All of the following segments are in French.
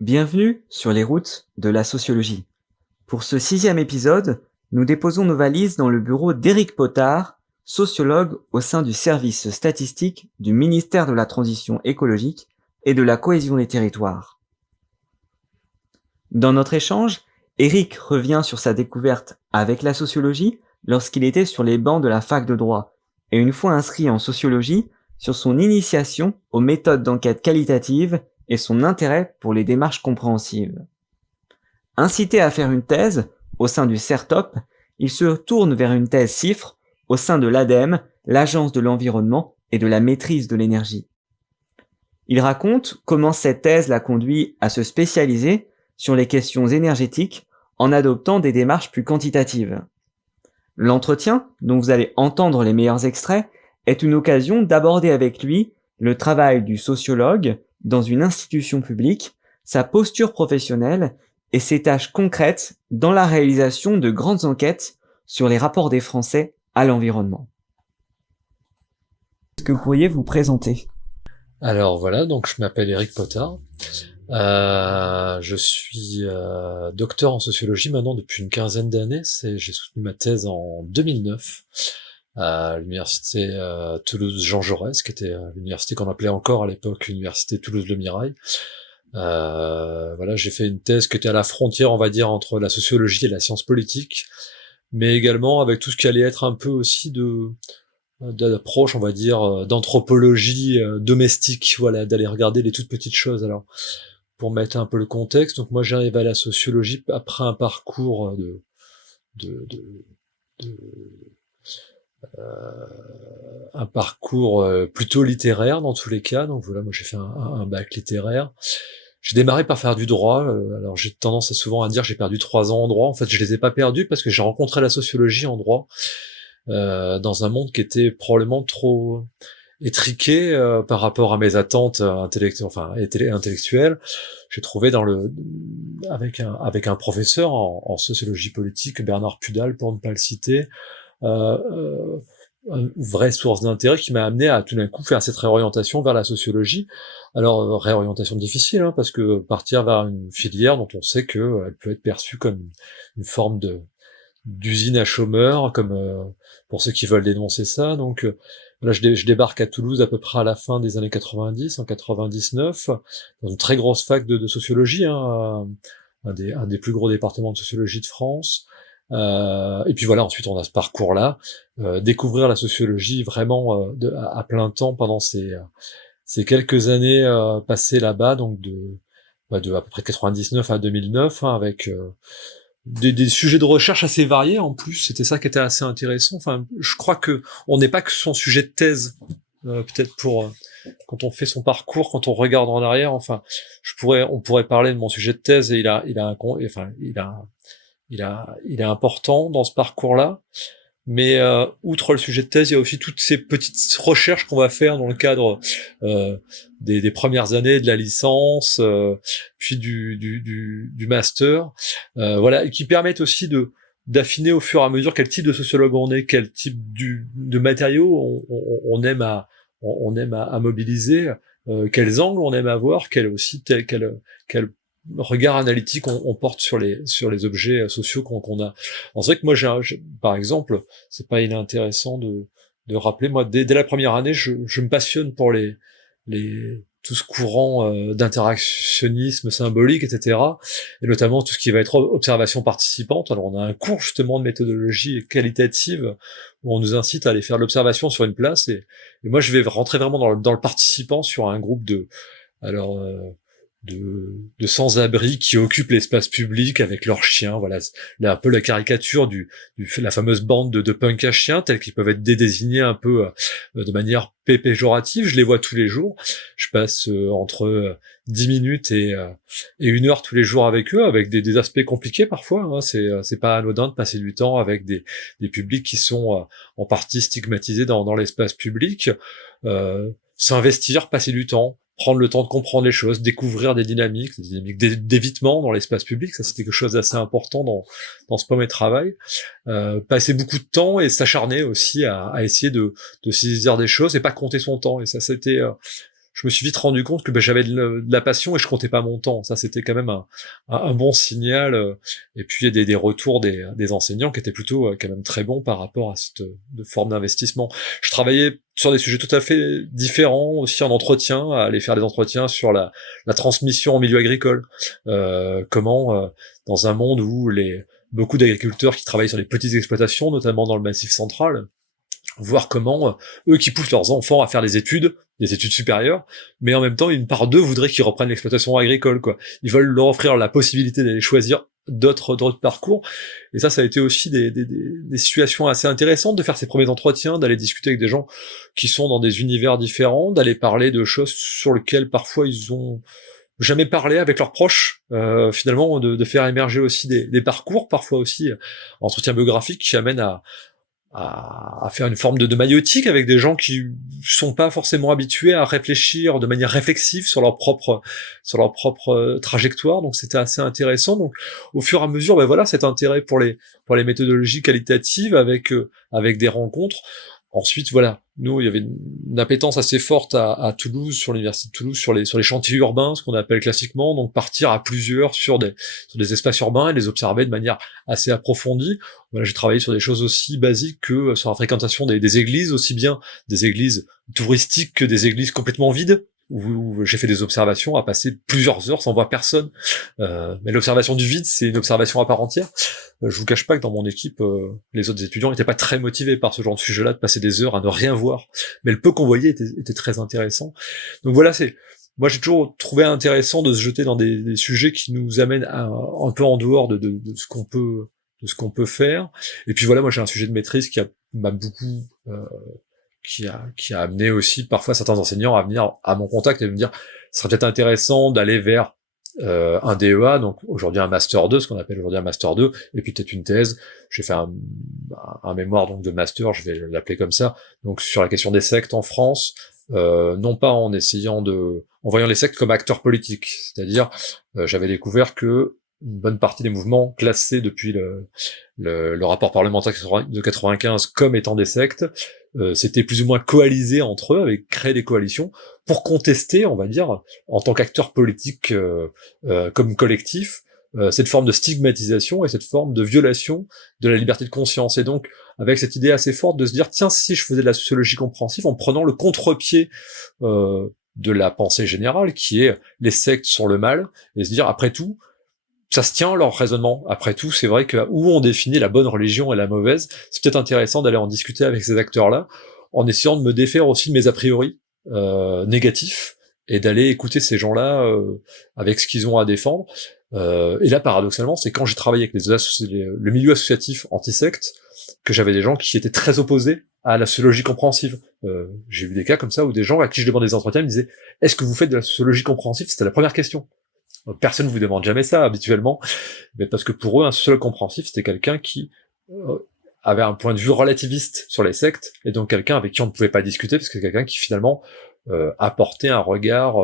Bienvenue sur les routes de la sociologie. Pour ce 6e épisode, nous déposons nos valises dans le bureau d'Éric Potard, sociologue au sein du service statistique du ministère de la Transition écologique et de la cohésion des territoires. Dans notre échange, Éric revient sur sa découverte avec la sociologie lorsqu'il était sur les bancs de la fac de droit et une fois inscrit en sociologie, sur son initiation aux méthodes d'enquête qualitative et son intérêt pour les démarches compréhensives. Incité à faire une thèse au sein du CERTOP, il se tourne vers une thèse CIFRE au sein de l'ADEME, l'Agence de l'environnement et de la maîtrise de l'énergie. Il raconte comment cette thèse l'a conduit à se spécialiser sur les questions énergétiques en adoptant des démarches plus quantitatives. L'entretien, dont vous allez entendre les meilleurs extraits, est une occasion d'aborder avec lui le travail du sociologue dans une institution publique, sa posture professionnelle et ses tâches concrètes dans la réalisation de grandes enquêtes sur les rapports des Français à l'environnement. Est-ce que vous pourriez vous présenter ? Alors voilà, donc je m'appelle Éric Potard. Je suis docteur en sociologie maintenant depuis une quinzaine d'années. J'ai soutenu ma thèse en 2009 à l'université Toulouse Jean Jaurès, qui était l'université qu'on appelait encore à l'époque l'université Toulouse-Le Mirail. Voilà, j'ai fait une thèse qui était à la frontière, on va dire, entre la sociologie et la science politique, mais également avec tout ce qui allait être un peu aussi d'approche, on va dire, d'anthropologie domestique, voilà, d'aller regarder les toutes petites choses. Alors, pour mettre un peu le contexte, donc moi j'arrive à la sociologie après un parcours un parcours plutôt littéraire dans tous les cas. Donc voilà, moi j'ai fait un bac littéraire. J'ai démarré par faire du droit. Alors j'ai tendance souvent à dire j'ai perdu 3 ans en droit. En fait, je les ai pas perdus parce que j'ai rencontré la sociologie en droit dans un monde qui était probablement trop étriqué par rapport à mes attentes intellectuelles. J'ai trouvé avec un professeur en sociologie politique, Bernard Pudal pour ne pas le citer, une vraie source d'intérêt qui m'a amené à tout d'un coup faire cette réorientation vers la sociologie. Alors réorientation difficile, hein, parce que partir vers une filière dont on sait que elle peut être perçue comme une forme d'usine à chômeurs, comme pour ceux qui veulent dénoncer ça. Donc là, je débarque à Toulouse à peu près à la fin des années 90, en 99, dans une très grosse fac de sociologie, hein, un des plus gros départements de sociologie de France. Et puis voilà, ensuite on a ce parcours-là, découvrir la sociologie vraiment à plein temps pendant ces quelques années passées là-bas, donc de à peu près 99 à 2009, hein, avec des sujets de recherche assez variés en plus. C'était ça qui était assez intéressant. Enfin, je crois que on n'est pas que son sujet de thèse, peut-être pour quand on fait son parcours, quand on regarde en arrière. Enfin, on pourrait parler de mon sujet de thèse et il est important dans ce parcours-là. Mais outre le sujet de thèse, il y a aussi toutes ces petites recherches qu'on va faire dans le cadre des premières années de la licence, puis du master, voilà, et qui permettent aussi d'affiner au fur et à mesure quel type de sociologue on est, quel type de matériaux on aime à mobiliser, quels angles on aime avoir, quel regard analytique on porte sur les objets sociaux qu'on a. Alors c'est vrai que moi par exemple, c'est pas inintéressant de rappeler, moi dès la première année, je me passionne pour tout ce courant d'interactionnisme symbolique, etc. Et notamment tout ce qui va être observation participante. Alors on a un cours justement de méthodologie qualitative où on nous incite à aller faire l'observation sur une place, et moi je vais rentrer vraiment dans le participant sur un groupe alors de sans-abri qui occupent l'espace public avec leurs chiens. Voilà, là un peu la caricature la fameuse bande de punk à chiens, tels qu'ils peuvent être désignés un peu de manière péjorative. Je les vois tous les jours. Je passe entre 10 minutes et 1 heure tous les jours avec eux, avec des aspects compliqués parfois, hein. C'est pas anodin de passer du temps avec des publics qui sont en partie stigmatisés dans l'espace public. S'investir, passer du temps, prendre le temps de comprendre les choses, découvrir des dynamiques d'évitement dans l'espace public. Ça, c'était quelque chose d'assez important dans ce premier travail. Passer beaucoup de temps et s'acharner aussi à essayer de saisir des choses et pas compter son temps. Et ça, c'était je me suis vite rendu compte que j'avais de la passion et je comptais pas mon temps. Ça, c'était quand même un bon signal. Et puis, il y a des retours des enseignants qui étaient plutôt quand même très bons par rapport à cette forme d'investissement. Je travaillais sur des sujets tout à fait différents, aussi en entretien, à aller faire des entretiens sur la transmission en milieu agricole. Comment, dans un monde où beaucoup d'agriculteurs qui travaillent sur les petites exploitations, notamment dans le Massif central, voir comment eux qui poussent leurs enfants à faire des études supérieures, mais en même temps une part d'eux voudrait qu'ils reprennent l'exploitation agricole, quoi. Ils veulent leur offrir la possibilité d'aller choisir d'autres parcours, et ça a été aussi des situations assez intéressantes de faire ces premiers entretiens, d'aller discuter avec des gens qui sont dans des univers différents, d'aller parler de choses sur lesquelles parfois ils ont jamais parlé avec leurs proches, finalement de faire émerger aussi des parcours, parfois aussi entretien biographique qui amènent à faire une forme de maïotique avec des gens qui sont pas forcément habitués à réfléchir de manière réflexive sur leur propre trajectoire. Donc c'était assez intéressant. Donc au fur et à mesure, voilà, cet intérêt pour les méthodologies qualitatives avec des rencontres. Ensuite, voilà, nous, il y avait une appétence assez forte à Toulouse, sur l'université de Toulouse, sur les chantiers urbains, ce qu'on appelle classiquement, donc partir à plusieurs sur des espaces urbains et les observer de manière assez approfondie. Voilà, j'ai travaillé sur des choses aussi basiques que sur la fréquentation des églises, aussi bien des églises touristiques que des églises complètement vides, où j'ai fait des observations à passer plusieurs heures sans voir personne. Mais l'observation du vide, c'est une observation à part entière. Je vous cache pas que dans mon équipe, les autres étudiants n'étaient pas très motivés par ce genre de sujet-là, de passer des heures à ne rien voir. Mais le peu qu'on voyait était très intéressant. Donc voilà, moi j'ai toujours trouvé intéressant de se jeter dans des sujets qui nous amènent un peu en dehors de ce qu'on peut faire. Et puis voilà, moi j'ai un sujet de maîtrise m'a beaucoup qui a amené aussi parfois certains enseignants à venir à mon contact et me dire ce serait peut-être intéressant d'aller vers un DEA, donc aujourd'hui un Master 2, ce qu'on appelle aujourd'hui un Master 2, et puis peut-être une thèse. J'ai fait un mémoire donc de Master, je vais l'appeler comme ça, donc sur la question des sectes en France, non pas en voyant les sectes comme acteurs politiques, c'est-à-dire j'avais découvert que une bonne partie des mouvements classés depuis le rapport parlementaire de 95 comme étant des sectes, c'était plus ou moins coalisé entre eux, avec créé des coalitions pour contester, on va dire, en tant qu'acteurs politiques comme collectif, cette forme de stigmatisation et cette forme de violation de la liberté de conscience. Et donc, avec cette idée assez forte de se dire, tiens, si je faisais de la sociologie compréhensive en prenant le contre-pied de la pensée générale, qui est les sectes sont le mal, et se dire, après tout, ça se tient leur raisonnement. Après tout, c'est vrai que où on définit la bonne religion et la mauvaise, c'est peut-être intéressant d'aller en discuter avec ces acteurs-là, en essayant de me défaire aussi de mes a priori négatifs, et d'aller écouter ces gens-là avec ce qu'ils ont à défendre. Et là, paradoxalement, c'est quand j'ai travaillé avec le milieu associatif anti-secte, que j'avais des gens qui étaient très opposés à la sociologie compréhensive. J'ai vu des cas comme ça où des gens à qui je demandais des entretiens me disaient « Est-ce que vous faites de la sociologie compréhensive ?» C'était la première question. Personne ne vous demande jamais ça, habituellement, mais parce que pour eux, un sociologue compréhensif, c'était quelqu'un qui avait un point de vue relativiste sur les sectes, et donc quelqu'un avec qui on ne pouvait pas discuter, parce que c'est quelqu'un qui, finalement, apportait un regard,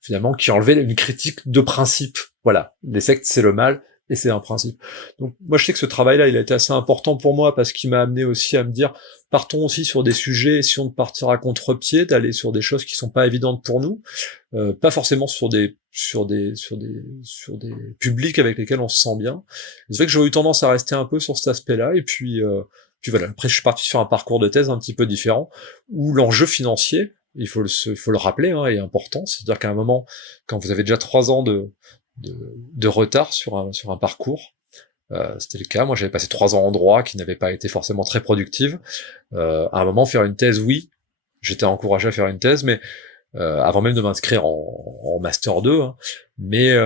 finalement, qui enlevait une critique de principe. Voilà, les sectes, c'est le mal, et c'est un principe. Donc moi je sais que ce travail-là, il a été assez important pour moi, parce qu'il m'a amené aussi à me dire, partons aussi sur des sujets, essayons de partir à contre-pied, d'aller sur des choses qui sont pas évidentes pour nous, pas forcément sur des publics avec lesquels on se sent bien. C'est vrai que j'aurais eu tendance à rester un peu sur cet aspect-là, et puis voilà, après je suis parti sur un parcours de thèse un petit peu différent, où l'enjeu financier, il faut le rappeler, hein, est important, c'est-à-dire qu'à un moment, quand vous avez déjà 3 ans de retard sur un parcours, c'était le cas. Moi, j'avais passé 3 ans en droit qui n'avaient pas été forcément très productives. À un moment, faire une thèse, oui, j'étais encouragé à faire une thèse, mais avant même de m'inscrire en Master 2, hein, mais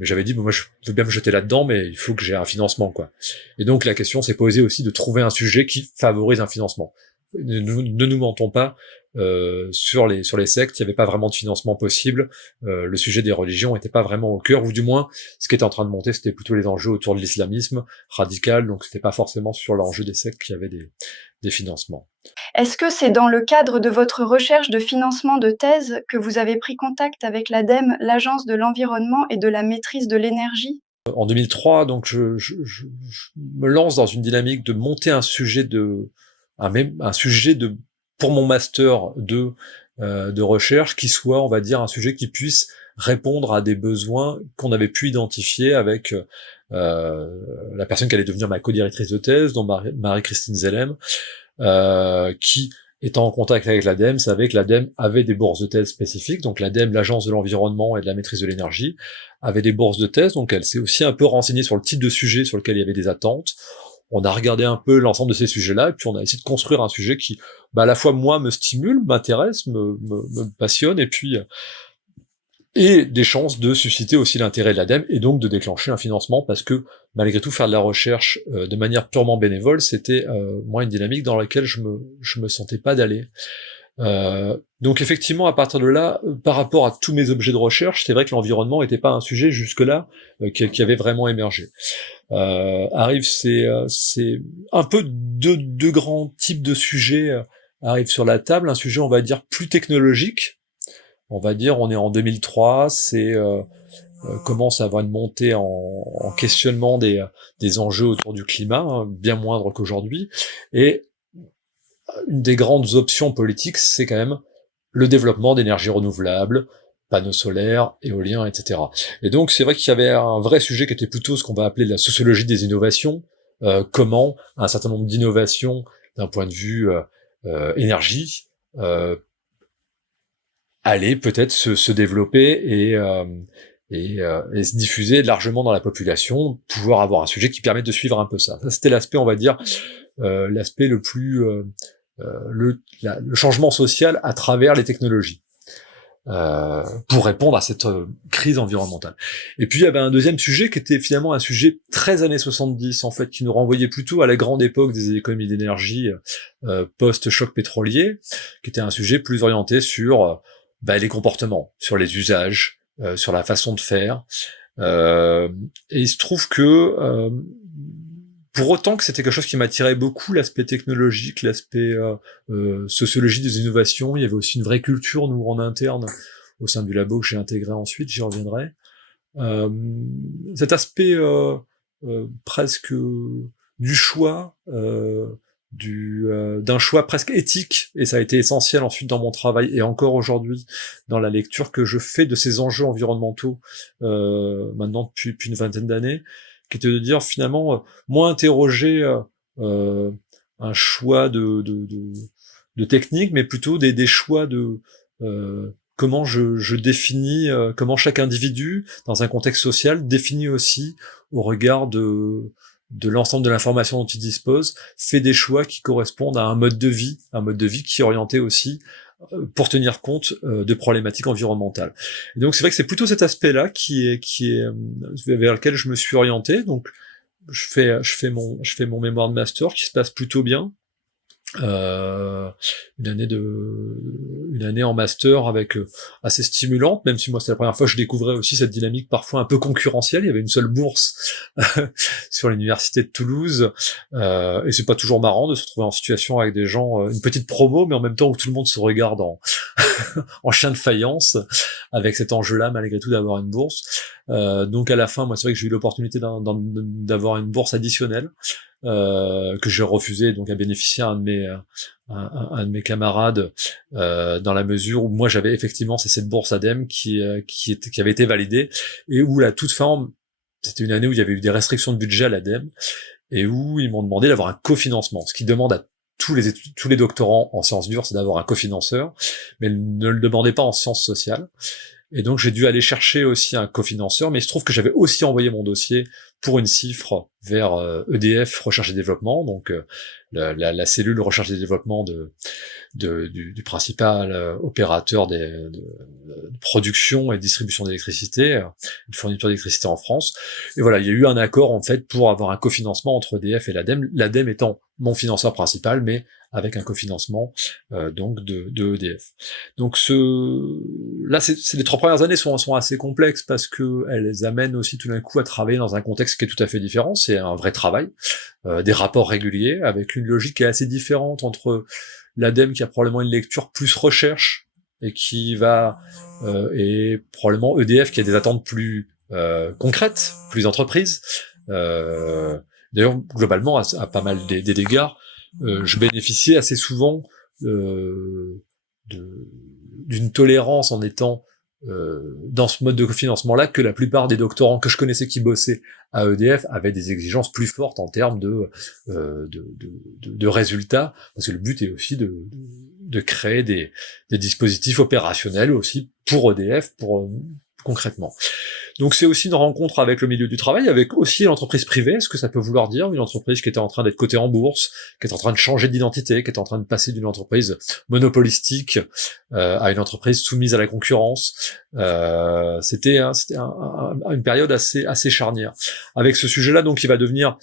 j'avais dit, moi, je veux bien me jeter là-dedans, mais il faut que j'ai un financement, quoi. Et donc, la question s'est posée aussi de trouver un sujet qui favorise un financement. Ne nous mentons pas, sur les sectes, il n'y avait pas vraiment de financement possible, le sujet des religions n'était pas vraiment au cœur, ou du moins, ce qui était en train de monter, c'était plutôt les enjeux autour de l'islamisme radical, donc c'était pas forcément sur l'enjeu des sectes qu'il y avait des financements. Est-ce que c'est dans le cadre de votre recherche de financement de thèse que vous avez pris contact avec l'ADEME, l'Agence de l'environnement et de la maîtrise de l'énergie ? En 2003, donc je me lance dans une dynamique de monter un sujet pour mon master 2 de recherche qui soit, on va dire, un sujet qui puisse répondre à des besoins qu'on avait pu identifier avec la personne qui allait devenir ma co-directrice de thèse, dont Marie-Christine Zellem, qui, étant en contact avec l'ADEME, savait que l'ADEME avait des bourses de thèse spécifiques, donc l'ADEME, l'Agence de l'environnement et de la maîtrise de l'énergie, avait des bourses de thèse, donc elle s'est aussi un peu renseignée sur le type de sujet sur lequel il y avait des attentes. On a regardé un peu l'ensemble de ces sujets-là, et puis on a essayé de construire un sujet qui, à la fois moi, me stimule, m'intéresse, me passionne, et puis et des chances de susciter aussi l'intérêt de l'ADEME, et donc de déclencher un financement, parce que, malgré tout, faire de la recherche de manière purement bénévole, c'était, moi, une dynamique dans laquelle je me sentais pas d'aller. Donc effectivement, à partir de là, par rapport à tous mes objets de recherche, c'est vrai que l'environnement n'était pas un sujet jusque-là qui avait vraiment émergé. C'est un peu deux grands types de sujets arrivent sur la table. Un sujet, on va dire, plus technologique. On va dire, on est en 2003, commence à avoir une montée en questionnement des enjeux autour du climat, hein, bien moindre qu'aujourd'hui. Et une des grandes options politiques, c'est quand même le développement d'énergies renouvelables, panneaux solaires, éoliens, etc. Et donc, c'est vrai qu'il y avait un vrai sujet qui était plutôt ce qu'on va appeler la sociologie des innovations, comment un certain nombre d'innovations d'un point de vue énergie allaient peut-être se développer et se diffuser largement dans la population, pouvoir avoir un sujet qui permet de suivre un peu ça. Ça, c'était l'aspect, on va dire, l'aspect le plus le changement social à travers les technologies, pour répondre à cette crise environnementale. Et puis il y avait un deuxième sujet qui était finalement un sujet très années 70, en fait, qui nous renvoyait plutôt à la grande époque des économies d'énergie post-choc pétrolier, qui était un sujet plus orienté sur les comportements, sur les usages, sur la façon de faire. Et il se trouve que pour autant que c'était quelque chose qui m'attirait beaucoup, l'aspect technologique, l'aspect sociologie des innovations, il y avait aussi une vraie culture, nous, en interne, au sein du labo que j'ai intégré ensuite, j'y reviendrai. Cet aspect presque du choix, d'un choix presque éthique, et ça a été essentiel ensuite dans mon travail, et encore aujourd'hui, dans la lecture que je fais de ces enjeux environnementaux, maintenant depuis une vingtaine d'années, qui était de dire finalement moins interroger un choix de technique, mais plutôt des choix de comment je définis, comment chaque individu, dans un contexte social, définit aussi au regard de l'ensemble de l'information dont il dispose, fait des choix qui correspondent à un mode de vie qui est orienté aussi pour tenir compte de problématiques environnementales. Et donc c'est vrai que c'est plutôt cet aspect-là qui est vers lequel je me suis orienté. Donc je fais mon mémoire de master qui se passe plutôt bien. Une année en master avec assez stimulante, même si moi c'était la première fois que je découvrais aussi cette dynamique parfois un peu concurrentielle. Il y avait une seule bourse sur l'université de Toulouse, et c'est pas toujours marrant de se retrouver en situation avec des gens, une petite promo, mais en même temps où tout le monde se regarde en chien de faïence, avec cet enjeu-là malgré tout d'avoir une bourse. Donc à la fin, moi c'est vrai que j'ai eu l'opportunité d'avoir une bourse additionnelle, que j'ai refusé, donc à bénéficier à un de mes camarades, dans la mesure où moi j'avais effectivement cette bourse ADEME qui avait été validée, et où la toute fin, c'était une année où il y avait eu des restrictions de budget à l'ADEME, et où ils m'ont demandé d'avoir un cofinancement, ce qui demande à tous les doctorants en sciences dures, c'est d'avoir un cofinanceur, mais ne le demandaient pas en sciences sociales. Et donc j'ai dû aller chercher aussi un cofinanceur, mais il se trouve que j'avais aussi envoyé mon dossier pour une CIFRE vers EDF Recherche et Développement, donc la cellule Recherche et Développement du principal opérateur de production et distribution d'électricité, de fourniture d'électricité en France. Et voilà, il y a eu un accord en fait pour avoir un cofinancement entre EDF et l'ADEME étant mon financeur principal, mais avec un cofinancement donc de EDF. Donc là, les 3 premières années sont assez complexes parce que elles amènent aussi tout d'un coup à travailler dans un contexte qui est tout à fait différent. C'est un vrai travail, des rapports réguliers avec une logique qui est assez différente entre l'ADEME qui a probablement une lecture plus recherche et qui va et probablement EDF qui a des attentes plus concrètes, plus entreprises. D'ailleurs, globalement, à pas mal d'égards, je bénéficiais assez souvent d'une tolérance en étant dans ce mode de financement-là que la plupart des doctorants que je connaissais qui bossaient à EDF avaient des exigences plus fortes en termes de résultats, parce que le but est aussi de créer des dispositifs opérationnels aussi pour EDF, concrètement. Donc c'est aussi une rencontre avec le milieu du travail, avec aussi l'entreprise privée, ce que ça peut vouloir dire, une entreprise qui était en train d'être cotée en bourse, qui est en train de changer d'identité, qui est en train de passer d'une entreprise monopolistique à une entreprise soumise à la concurrence. C'était une période assez charnière. Avec ce sujet-là, donc, il va devenir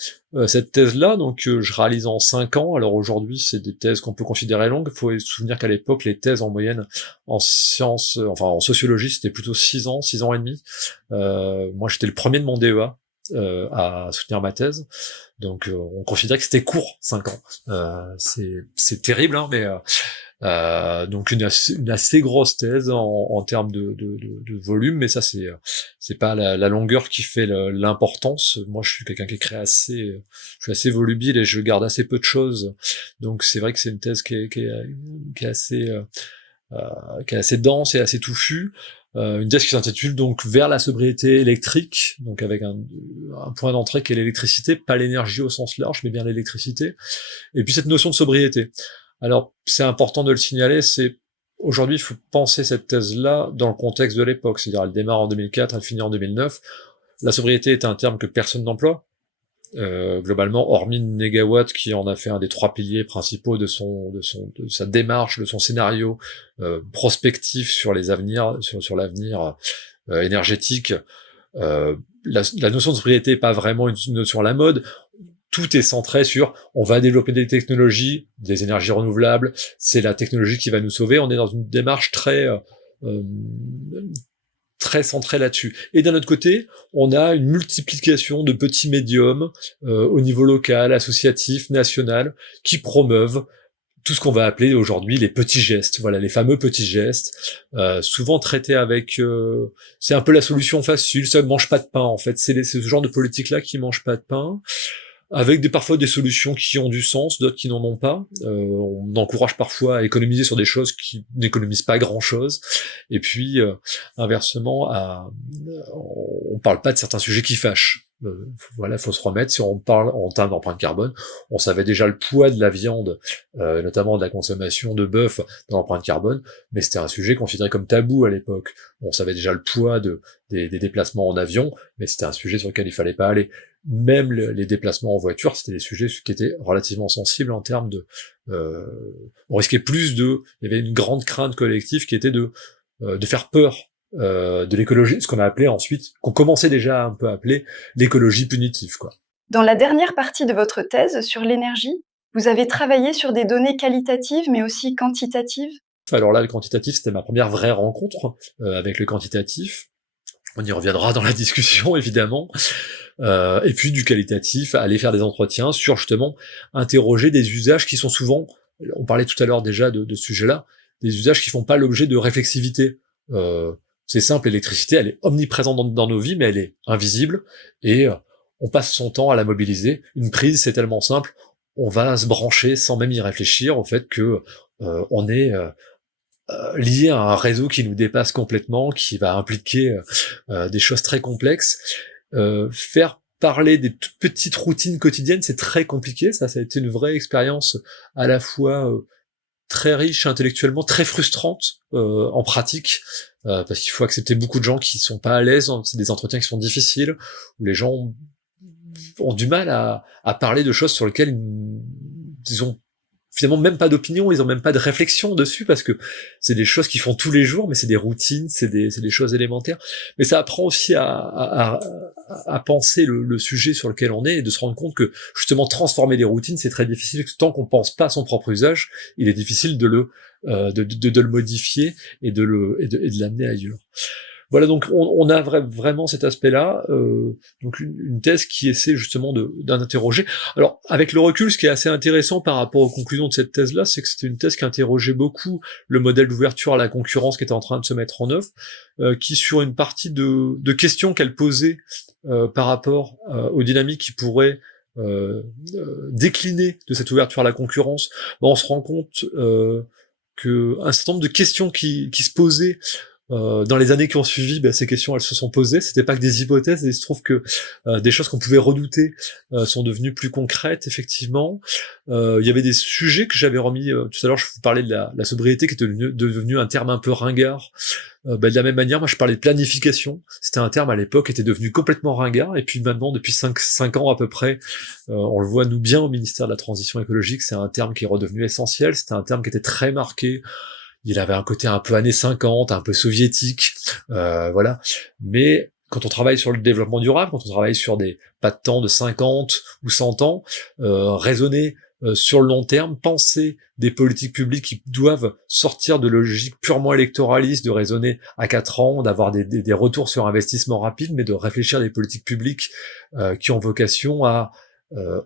cette thèse-là, donc je réalise en 5 ans. Alors aujourd'hui, c'est des thèses qu'on peut considérer longues. Il faut se souvenir qu'à l'époque, les thèses en moyenne en sciences, en sociologie, c'était plutôt 6 ans et demi. Moi, j'étais le premier de mon DEA à soutenir ma thèse. Donc on considérait que c'était court, 5 ans. C'est terrible, hein, mais donc une assez grosse thèse en termes de volume, mais ça c'est pas la longueur qui fait l'importance. Moi je suis quelqu'un qui est je suis assez volubile et je garde assez peu de choses, donc c'est vrai que c'est une thèse qui est assez dense et assez touffue. Une thèse qui s'intitule donc Vers la sobriété électrique, donc avec un point d'entrée qui est l'électricité, pas l'énergie au sens large, mais bien l'électricité. Et puis cette notion de sobriété. Alors, c'est important de le signaler, aujourd'hui, il faut penser cette thèse-là dans le contexte de l'époque, c'est-à-dire elle démarre en 2004, elle finit en 2009. La sobriété est un terme que personne n'emploie, globalement, hormis Negawatt qui en a fait un des 3 piliers principaux de sa démarche, de son scénario prospectif sur les avenirs, sur l'avenir énergétique. La notion de sobriété n'est pas vraiment une notion à la mode. Tout est centré sur on va développer des technologies, des énergies renouvelables, c'est la technologie qui va nous sauver. On est dans une démarche très centrée là-dessus. Et d'un autre côté, on a une multiplication de petits médiums au niveau local, associatif, national, qui promeuvent tout ce qu'on va appeler aujourd'hui les petits gestes. Voilà, les fameux petits gestes, souvent traités avec... c'est un peu la solution facile, ça ne mange pas de pain en fait. C'est ce genre de politique-là qui mange pas de pain, avec parfois des solutions qui ont du sens, d'autres qui n'en ont pas. On encourage parfois à économiser sur des choses qui n'économisent pas grand-chose. Et puis, inversement, on parle pas de certains sujets qui fâchent. Voilà, faut se remettre. Si on parle en termes d'empreinte carbone, on savait déjà le poids de la viande, notamment de la consommation de bœuf dans l'empreinte carbone, mais c'était un sujet considéré comme tabou à l'époque. On savait déjà le poids des déplacements en avion, mais c'était un sujet sur lequel il fallait pas aller. Même les déplacements en voiture, c'était des sujets qui étaient relativement sensibles en termes on risquait il y avait une grande crainte collective qui était de faire peur de l'écologie, ce qu'on a appelé ensuite, qu'on commençait déjà à un peu appeler l'écologie punitive, quoi. Dans la dernière partie de votre thèse sur l'énergie, vous avez travaillé sur des données qualitatives mais aussi quantitatives. Alors là, le quantitatif, c'était ma première vraie rencontre avec le quantitatif. On y reviendra dans la discussion, évidemment. Et puis du qualitatif, aller faire des entretiens sur justement interroger des usages qui sont souvent, on parlait tout à l'heure déjà de ce sujet-là, des usages qui font pas l'objet de réflexivité. C'est simple, l'électricité, elle est omniprésente dans nos vies, mais elle est invisible, et on passe son temps à la mobiliser. Une prise, c'est tellement simple, on va se brancher sans même y réfléchir au fait que on est lié à un réseau qui nous dépasse complètement, qui va impliquer des choses très complexes. Faire parler des toutes petites routines quotidiennes, c'est très compliqué. Ça a été une vraie expérience à la fois très riche intellectuellement, très frustrante en pratique, parce qu'il faut accepter beaucoup de gens qui sont pas à l'aise. C'est des entretiens qui sont difficiles, où les gens ont du mal à parler de choses sur lesquelles ils ont finalement même pas d'opinion, ils ont même pas de réflexion dessus, parce que c'est des choses qu'ils font tous les jours, mais c'est des routines, c'est des choses élémentaires. Mais ça apprend aussi à penser le sujet sur lequel on est, et de se rendre compte que justement transformer des routines, c'est très difficile, parce que tant qu'on pense pas à son propre usage, il est difficile de le modifier et de l'amener ailleurs. Voilà, donc on a vraiment cet aspect-là, donc une thèse qui essaie justement d'interroger. Alors, avec le recul, ce qui est assez intéressant par rapport aux conclusions de cette thèse-là, c'est que c'était une thèse qui interrogeait beaucoup le modèle d'ouverture à la concurrence qui était en train de se mettre en œuvre, qui sur une partie de questions qu'elle posait par rapport aux dynamiques qui pourraient décliner de cette ouverture à la concurrence, on se rend compte un certain nombre de questions qui se posaient dans les années qui ont suivi, ces questions elles se sont posées. C'était pas que des hypothèses, et il se trouve que des choses qu'on pouvait redouter sont devenues plus concrètes, effectivement. Il y avait des sujets que j'avais remis tout à l'heure. Je vous parlais de la sobriété qui est devenu un terme un peu ringard. De la même manière, moi je parlais de planification. C'était un terme à l'époque qui était devenu complètement ringard, et puis maintenant depuis 5 ans à peu près, on le voit nous bien au ministère de la Transition écologique, c'est un terme qui est redevenu essentiel. C'était un terme qui était très marqué. Il avait un côté un peu années 50, un peu soviétique, voilà. Mais quand on travaille sur le développement durable, quand on travaille sur des pas de temps de 50 ou 100 ans, raisonner sur le long terme, penser des politiques publiques qui doivent sortir de logique purement électoraliste, de raisonner à 4 ans, d'avoir des retours sur investissement rapide, mais de réfléchir à des politiques publiques qui ont vocation à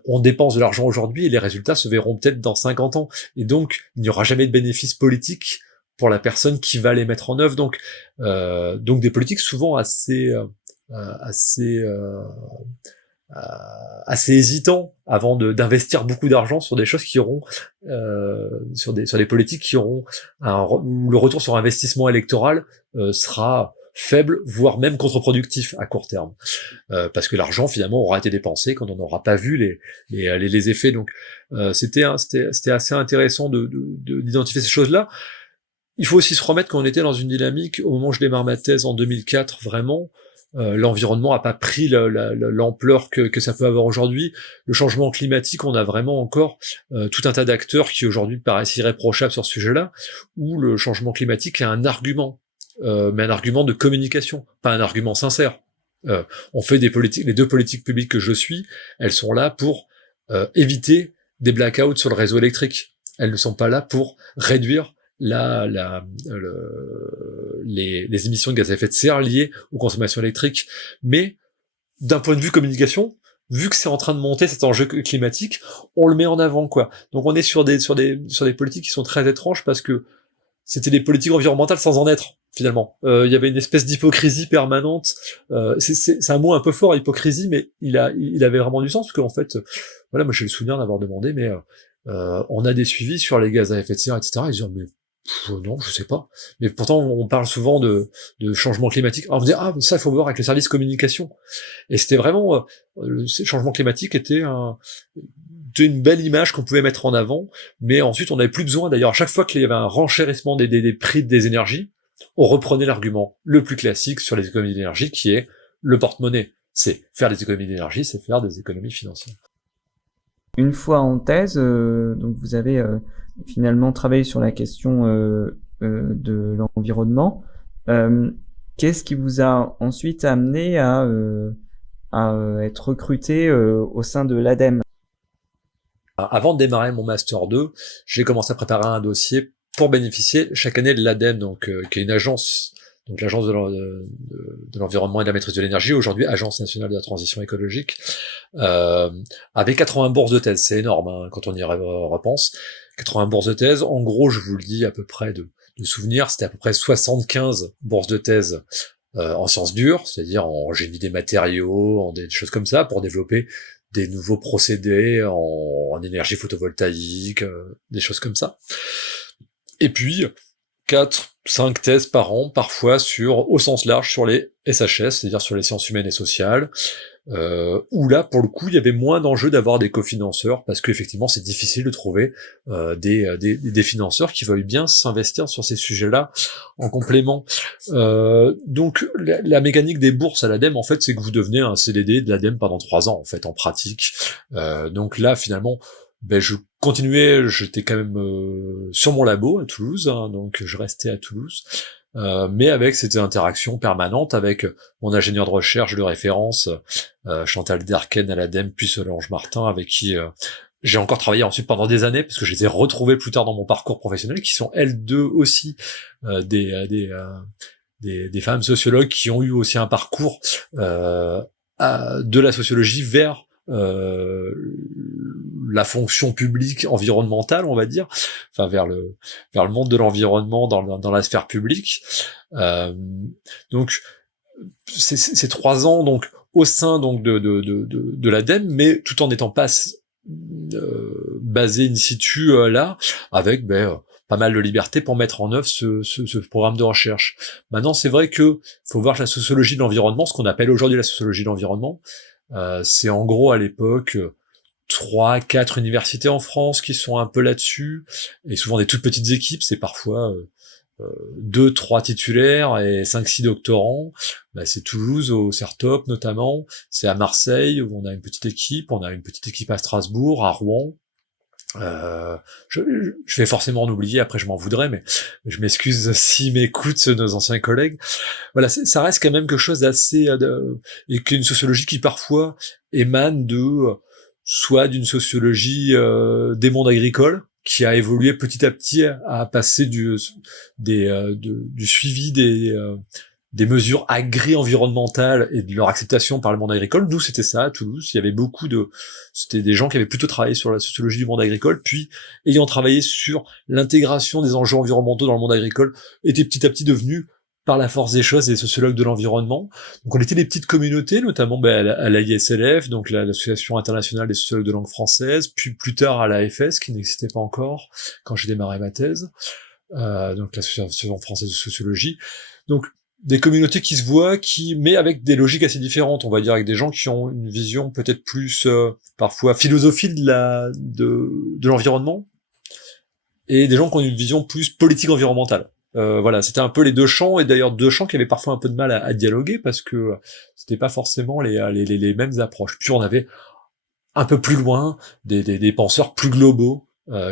on dépense de l'argent aujourd'hui et les résultats se verront peut-être dans 50 ans. Et donc, il n'y aura jamais de bénéfice politique pour la personne qui va les mettre en œuvre. Donc des politiques souvent assez hésitants avant d'investir beaucoup d'argent sur des choses qui auront sur des politiques qui auront où le retour sur investissement électoral sera faible, voire même contre-productif à court terme, parce que l'argent finalement aura été dépensé quand on n'aura pas vu les effets. Donc c'était assez intéressant d'identifier ces choses-là. Il faut aussi se remettre qu'on était dans une dynamique, au moment où je démarre ma thèse en 2004, vraiment, l'environnement n'a pas pris l'ampleur que ça peut avoir aujourd'hui. Le changement climatique, on a vraiment encore tout un tas d'acteurs qui aujourd'hui paraissent irréprochables sur ce sujet-là, où le changement climatique est un argument, mais un argument de communication, pas un argument sincère. On fait des politiques, les 2 politiques publiques que je suis, elles sont là pour éviter des blackouts sur le réseau électrique. Elles ne sont pas là pour réduire les émissions de gaz à effet de serre liées aux consommations électriques. Mais d'un point de vue communication, vu que c'est en train de monter cet enjeu climatique, on le met en avant, quoi. Donc on est sur des politiques qui sont très étranges, parce que c'était des politiques environnementales sans en être, finalement. Il y avait une espèce d'hypocrisie permanente. C'est un mot un peu fort, hypocrisie, mais il avait vraiment du sens, parce qu'en fait, voilà, moi j'ai le souvenir d'avoir demandé, mais on a des suivis sur les gaz à effet de serre, etc. Ils disent, mais non, je sais pas. Mais pourtant, on parle souvent de changement climatique. Alors on dit, ça, il faut voir avec le service communication. Et c'était vraiment, le changement climatique était une belle image qu'on pouvait mettre en avant, mais ensuite, on n'avait plus besoin. D'ailleurs, à chaque fois qu'il y avait un renchérissement des prix des énergies, on reprenait l'argument le plus classique sur les économies d'énergie, qui est le porte-monnaie. C'est faire des économies d'énergie, c'est faire des économies financières. Une fois en thèse, donc vous avez finalement travaillé sur la question de l'environnement. Qu'est-ce qui vous a ensuite amené à être recruté au sein de l'ADEME? Avant de démarrer mon Master 2, j'ai commencé à préparer un dossier pour bénéficier chaque année de l'ADEME, donc qui est une agence, donc l'agence de l'environnement et de la maîtrise de l'énergie, aujourd'hui Agence nationale de la transition écologique, avec 80 bourses de thèse. C'est énorme, hein, quand on y repense. 80 bourses de thèse, en gros, je vous le dis à peu près de souvenirs, c'était à peu près 75 bourses de thèse en sciences dures, c'est-à-dire en génie des matériaux, en des choses comme ça, pour développer des nouveaux procédés en énergie photovoltaïque, des choses comme ça. Et puis 4-5 thèses par an, parfois au sens large, sur les SHS, c'est-à-dire sur les sciences humaines et sociales, où là, pour le coup, il y avait moins d'enjeux d'avoir des cofinanceurs, parce qu'effectivement, c'est difficile de trouver des financeurs qui veuillent bien s'investir sur ces sujets-là en complément. Donc, la mécanique des bourses à l'ADEME, en fait, c'est que vous devenez un CDD de l'ADEME pendant 3 ans, en fait, en pratique. Donc là, finalement, je continuais, j'étais quand même sur mon labo à Toulouse, hein, donc je restais à Toulouse, mais avec cette interaction permanente avec mon ingénieur de recherche de référence, Chantal Derken à l'ADEME, puis Solange Martin, avec qui j'ai encore travaillé ensuite pendant des années, parce que je les ai retrouvés plus tard dans mon parcours professionnel, qui sont elles deux aussi des femmes sociologues qui ont eu aussi un parcours de la sociologie vers la fonction publique environnementale, on va dire, enfin vers le monde de l'environnement dans la sphère publique. Donc c'est 3 ans donc au sein donc de l'ADEME, mais tout en n'étant pas basé in situ là, avec pas mal de liberté pour mettre en œuvre ce programme de recherche. Maintenant, c'est vrai que faut voir la sociologie de l'environnement, ce qu'on appelle aujourd'hui la sociologie de l'environnement. C'est en gros à l'époque 3-4 universités en France qui sont un peu là-dessus, et souvent des toutes petites équipes, c'est parfois 2-3 titulaires et 5-6 doctorants. C'est Toulouse au CERTOP notamment, c'est à Marseille où on a une petite équipe, on a une petite équipe à Strasbourg, à Rouen. Je vais forcément en oublier, après je m'en voudrais, mais je m'excuse si m'écoutent nos anciens collègues. Voilà, ça reste quand même quelque chose d'assez et qu'une sociologie qui parfois émane de soit d'une sociologie des mondes agricoles, qui a évolué petit à petit à passer du suivi des mesures agri-environnementales et de leur acceptation par le monde agricole. Nous, c'était ça à Toulouse. Il y avait c'était des gens qui avaient plutôt travaillé sur la sociologie du monde agricole, puis ayant travaillé sur l'intégration des enjeux environnementaux dans le monde agricole, étaient petit à petit devenus, par la force des choses, des sociologues de l'environnement. Donc on était des petites communautés, notamment à l'AISLF, donc l'Association internationale des sociologues de langue française, puis plus tard à l'AFS, qui n'existait pas encore quand j'ai démarré ma thèse, donc l'Association française de sociologie. Donc des communautés qui se voient, mais avec des logiques assez différentes, on va dire, avec des gens qui ont une vision peut-être plus parfois philosophie de l'environnement, et des gens qui ont une vision plus politique environnementale. Voilà, c'était un peu les deux champs, et d'ailleurs deux champs qui avaient parfois un peu de mal à dialoguer, parce que c'était pas forcément les mêmes approches. Puis on avait un peu plus loin des penseurs plus globaux,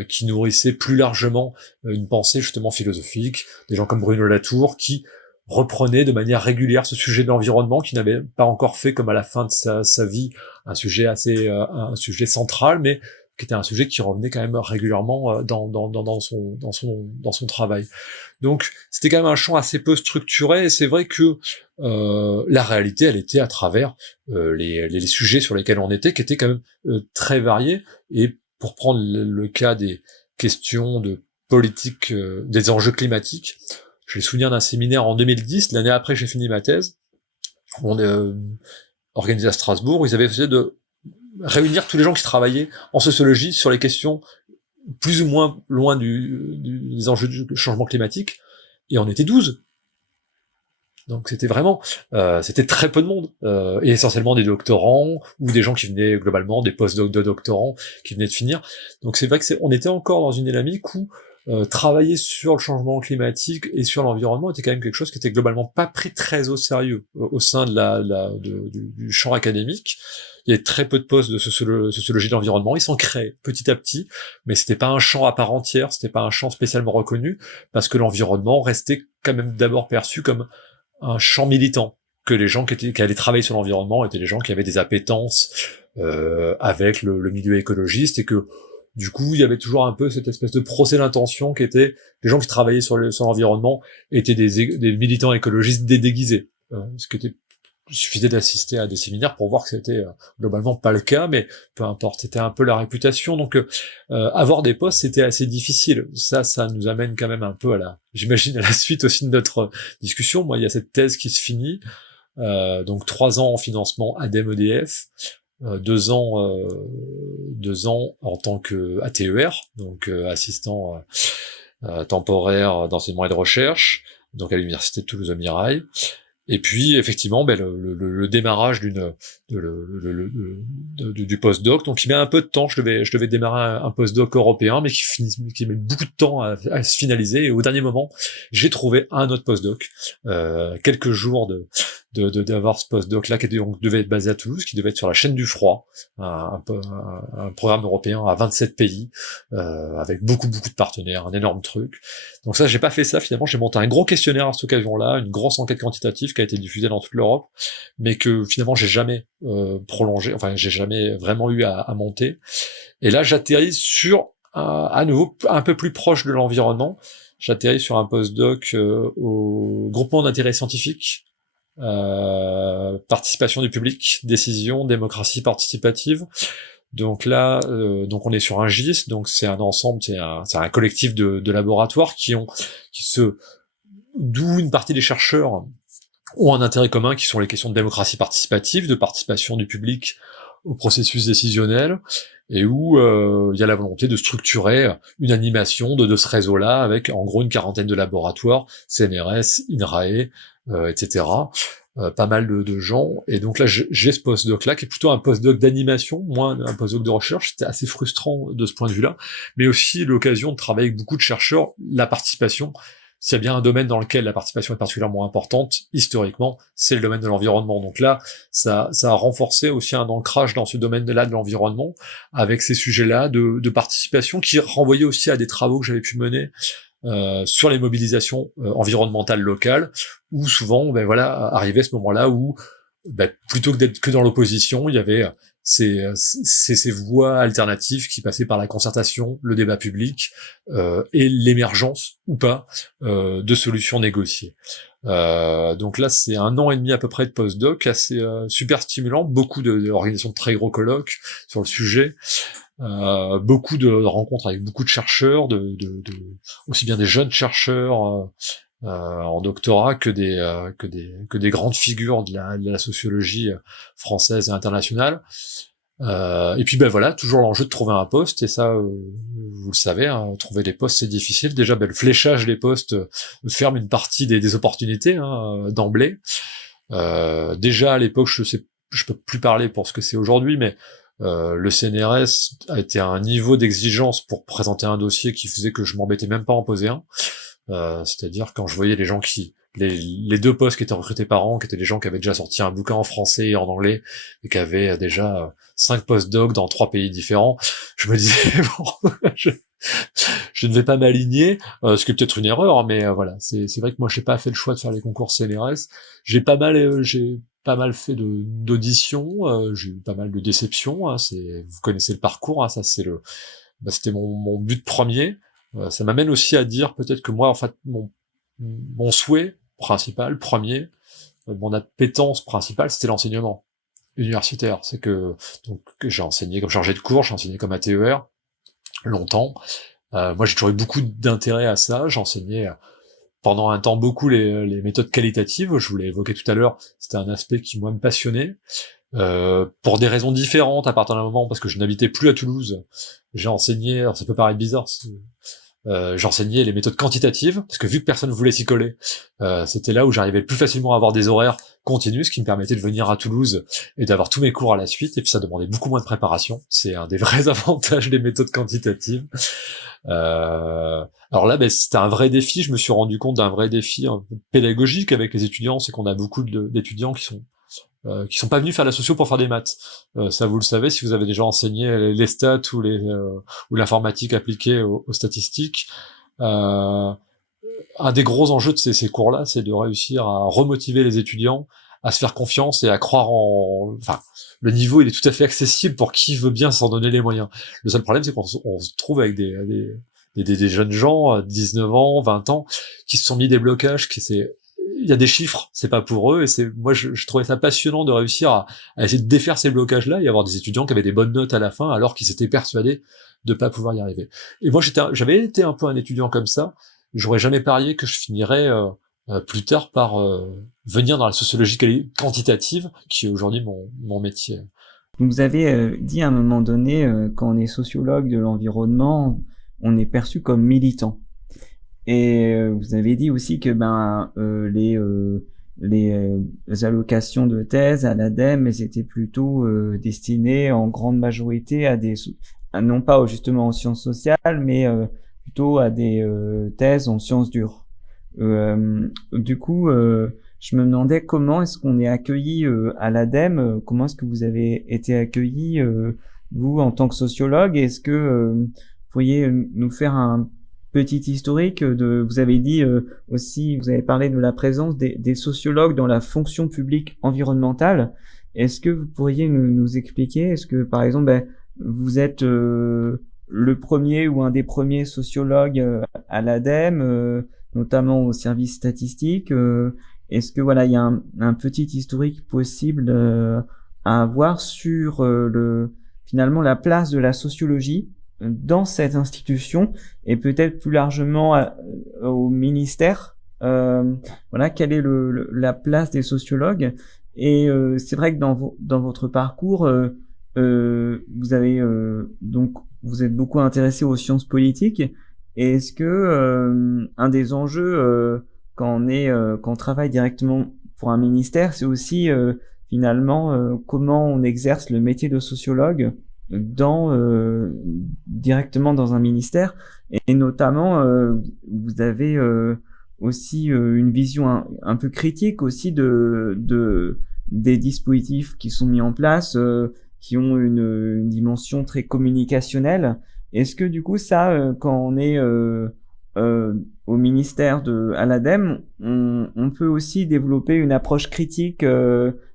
qui nourrissaient plus largement une pensée justement philosophique, des gens comme Bruno Latour, qui reprenaient de manière régulière ce sujet de l'environnement, qui n'avait pas encore fait, comme à la fin de sa vie, un sujet central, mais qui était un sujet qui revenait quand même régulièrement dans son travail. Donc c'était quand même un champ assez peu structuré, et c'est vrai que la réalité, elle était à travers les sujets sur lesquels on était, qui étaient quand même très variés. Et pour prendre le cas des questions de politique, des enjeux climatiques, je me souviens d'un séminaire en 2010, l'année après j'ai fini ma thèse, on est organisé à Strasbourg, où ils avaient essayé de réunir tous les gens qui travaillaient en sociologie sur les questions plus ou moins loin des enjeux du changement climatique, et on était 12. Donc c'était vraiment, c'était très peu de monde, et essentiellement des doctorants, ou des gens qui venaient globalement, des post-docs de doctorants, qui venaient de finir. Donc c'est vrai que on était encore dans une dynamique où travailler sur le changement climatique et sur l'environnement était quand même quelque chose qui était globalement pas pris très au sérieux au sein du champ académique. Il y avait très peu de postes de sociologie de l'environnement, ils s'en créaient petit à petit, mais c'était pas un champ à part entière, c'était pas un champ spécialement reconnu, parce que l'environnement restait quand même d'abord perçu comme un champ militant, que les gens qui allaient travailler sur l'environnement étaient des gens qui avaient des appétences avec le milieu écologiste, et que du coup, il y avait toujours un peu cette espèce de procès d'intention qui était les gens qui travaillaient sur l'environnement étaient des militants écologistes déguisés. Il suffisait d'assister à des séminaires pour voir que c'était globalement pas le cas, mais peu importe, c'était un peu la réputation. Donc avoir des postes, c'était assez difficile. Ça nous amène quand même un peu j'imagine à la suite aussi de notre discussion. Moi, il y a cette thèse qui se finit, donc 3 ans en financement ADEME-EDF, 2 ans en tant que ATER, donc assistant temporaire d'enseignement et de recherche, donc à l'université de Toulouse-Mirail. Et puis effectivement, le démarrage du postdoc, donc il met un peu de temps. Je devais démarrer un postdoc européen, mais qui met beaucoup de temps à se finaliser. Et au dernier moment, j'ai trouvé un autre postdoc, quelques jours d'avoir ce postdoc là, qui devait être basé à Toulouse, qui devait être sur la chaîne du froid, un programme européen à 27 pays, avec beaucoup de partenaires, un énorme truc. Donc ça, j'ai pas fait ça finalement. J'ai monté un gros questionnaire à cette occasion-là, une grosse enquête quantitative qui a été diffusée dans toute l'Europe, mais que finalement j'ai jamais prolongé, enfin j'ai jamais vraiment eu à monter. Et là, j'atterris sur à nouveau un peu plus proche de l'environnement. J'atterris sur un postdoc au groupement d'intérêt scientifique, participation du public, décision, démocratie participative. Donc là, donc on est sur un GIS, donc c'est un ensemble, c'est un collectif de laboratoires d'où une partie des chercheurs ont un intérêt commun, qui sont les questions de démocratie participative, de participation du public au processus décisionnel, et où il y a la volonté de structurer une animation de ce réseau-là avec en gros une quarantaine de laboratoires, CNRS, INRAE, etc. Pas mal de gens, et donc là j'ai ce postdoc-là qui est plutôt un postdoc d'animation, moins un postdoc de recherche. C'était assez frustrant de ce point de vue-là, mais aussi l'occasion de travailler avec beaucoup de chercheurs, la participation. S'il y a bien un domaine dans lequel la participation est particulièrement importante, historiquement, c'est le domaine de l'environnement. Donc là, ça a renforcé aussi un ancrage dans ce domaine-là de l'environnement, avec ces sujets-là de participation qui renvoyaient aussi à des travaux que j'avais pu mener sur les mobilisations environnementales locales, où souvent, arrivait ce moment-là où, plutôt que d'être que dans l'opposition, il y avait ces voies alternatives qui passaient par la concertation, le débat public et l'émergence ou pas de solutions négociées. Donc là, c'est 1 an et demi à peu près de postdoc, assez super stimulant, beaucoup d'organisations de très gros colloques sur le sujet. Beaucoup de rencontres avec beaucoup de chercheurs, aussi bien des jeunes chercheurs en doctorat que des grandes figures de la sociologie française et internationale. Et puis toujours l'enjeu de trouver un poste, et ça, vous le savez, hein, trouver des postes c'est difficile. Déjà, le fléchage des postes ferme une partie des opportunités d'emblée. Déjà à l'époque, je peux plus parler pour ce que c'est aujourd'hui, mais le CNRS a été à un niveau d'exigence pour présenter un dossier qui faisait que je m'embêtais même pas à en poser un. C'est-à-dire quand je voyais les gens les 2 postes qui étaient recrutés par an, qui étaient des gens qui avaient déjà sorti un bouquin en français et en anglais, et qui avaient déjà 5 postdocs dans 3 pays différents, je me disais, bon, je ne vais pas m'aligner, ce qui est peut-être une erreur, hein, mais voilà, c'est vrai que moi j'ai pas fait le choix de faire les concours CNRS. J'ai pas mal fait d'auditions, j'ai eu pas mal de déceptions, hein, vous connaissez le parcours, hein, ça c'était mon but premier. Ça m'amène aussi à dire peut-être que moi, en fait, mon souhait principal, premier, mon appétence principale, c'était l'enseignement universitaire. C'est que j'ai enseigné comme chargé de cours, j'ai enseigné comme ATER longtemps. Moi, j'ai toujours eu beaucoup d'intérêt à ça. J'enseignais pendant un temps beaucoup les méthodes qualitatives. Je vous l'ai évoqué tout à l'heure. C'était un aspect qui moi me passionnait. Pour des raisons différentes à partir d'un moment, parce que je n'habitais plus à Toulouse. J'ai enseigné, alors ça peut paraître bizarre, j'enseignais les méthodes quantitatives, parce que vu que personne voulait s'y coller, c'était là où j'arrivais plus facilement à avoir des horaires continus, ce qui me permettait de venir à Toulouse et d'avoir tous mes cours à la suite, et puis ça demandait beaucoup moins de préparation. C'est un des vrais avantages des méthodes quantitatives. Alors là, c'était un vrai défi, je me suis rendu compte d'un vrai défi pédagogique avec les étudiants, c'est qu'on a beaucoup d'étudiants qui sont pas venus faire la socio pour faire des maths. Ça, vous le savez, si vous avez déjà enseigné les stats ou l'informatique appliquée aux statistiques. Un des gros enjeux de ces cours-là, c'est de réussir à remotiver les étudiants, à se faire confiance et à croire le niveau, il est tout à fait accessible pour qui veut bien s'en donner les moyens. Le seul problème, c'est qu'on se trouve avec des jeunes gens, 19 ans, 20 ans, qui se sont mis des blocages, il y a des chiffres, c'est pas pour eux, et moi je trouvais ça passionnant de réussir à essayer de défaire ces blocages-là et avoir des étudiants qui avaient des bonnes notes à la fin alors qu'ils s'étaient persuadés de pas pouvoir y arriver. Et moi j'avais été un peu un étudiant comme ça, j'aurais jamais parié que je finirais plus tard par venir dans la sociologie quantitative, qui est aujourd'hui mon métier. Vous avez dit à un moment donné, quand on est sociologue de l'environnement, on est perçu comme militant. Et vous avez dit aussi que les allocations de thèse à l'ADEME, elles étaient plutôt destinées en grande majorité non pas justement aux sciences sociales, mais plutôt à des thèses en sciences dures. Du coup, je me demandais comment est-ce qu'on est accueilli à l'ADEME, comment est-ce que vous avez été accueilli, vous, en tant que sociologue. Est-ce que vous pourriez nous faire un petit historique vous avez dit aussi, vous avez parlé de la présence des sociologues dans la fonction publique environnementale. Est-ce que vous pourriez nous expliquer, est-ce que par exemple vous êtes le premier ou un des premiers sociologues à l'ADEME, notamment au service statistique, est-ce que il y a un petit historique possible à avoir sur finalement la place de la sociologie dans cette institution et peut-être plus largement au ministère, quelle est la place des sociologues. Et c'est vrai que dans votre parcours, vous avez donc vous êtes beaucoup intéressé aux sciences politiques. Et est-ce que un des enjeux quand on travaille directement pour un ministère, c'est aussi finalement comment on exerce le métier de sociologue dans directement dans un ministère, et notamment vous avez aussi une vision un peu critique aussi de des dispositifs qui sont mis en place, qui ont une dimension très communicationnelle. Est-ce que du coup ça, quand on est au ministère à l'ADEME, on peut aussi développer une approche critique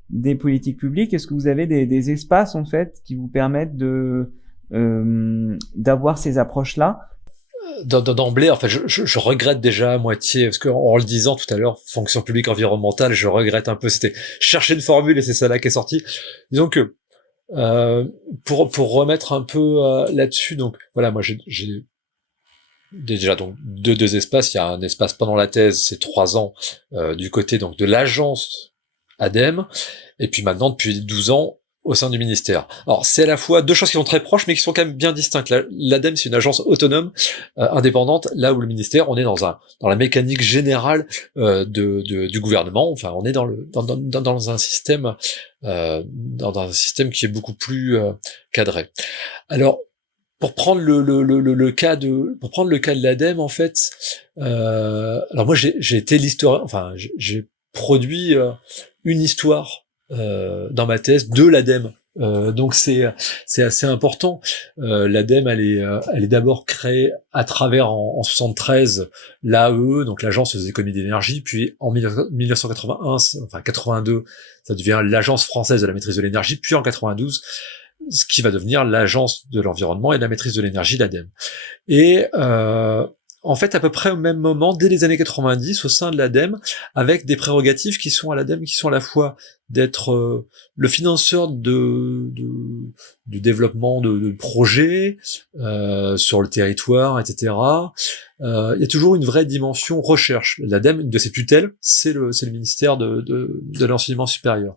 des politiques publiques? Est-ce que vous avez des espaces en fait qui vous permettent d'avoir ces approches-là? D'emblée, en fait, je regrette déjà à moitié, parce que en le disant tout à l'heure, fonction publique environnementale, je regrette un peu, c'était chercher une formule et c'est ça là qui est sortie. Disons que pour remettre un peu là-dessus, donc voilà, moi j'ai déjà donc deux espaces. Il y a un espace pendant la thèse, c'est 3 ans du côté donc de l'agence ADEME, et puis maintenant depuis 12 ans au sein du ministère. Alors c'est à la fois 2 choses qui sont très proches mais qui sont quand même bien distinctes. L'ADEME c'est une agence autonome, indépendante, là où le ministère on est dans la mécanique générale du gouvernement. Enfin on est dans un système dans un système qui est beaucoup plus cadré. Alors pour prendre le cas de l'ADEME en fait, alors moi j'ai été l'historien, enfin j'ai produit une histoire dans ma thèse de l'ADEME. Donc c'est assez important. L'ADEME elle est d'abord créée à travers en 73 l'AE, donc l'agence des économies d'énergie, puis en 1981, enfin 82, ça devient l'agence française de la maîtrise de l'énergie, puis en 92 ce qui va devenir l'agence de l'environnement et de la maîtrise de l'énergie, l'ADEME. Et en fait, à peu près au même moment, dès les années 90, au sein de l'ADEME, avec des prérogatives qui sont à l'ADEME, qui sont à la fois d'être le financeur du développement de projets sur le territoire, etc. Il y a toujours une vraie dimension recherche. L'ADEME, une de ses tutelles, c'est le ministère de l'enseignement supérieur.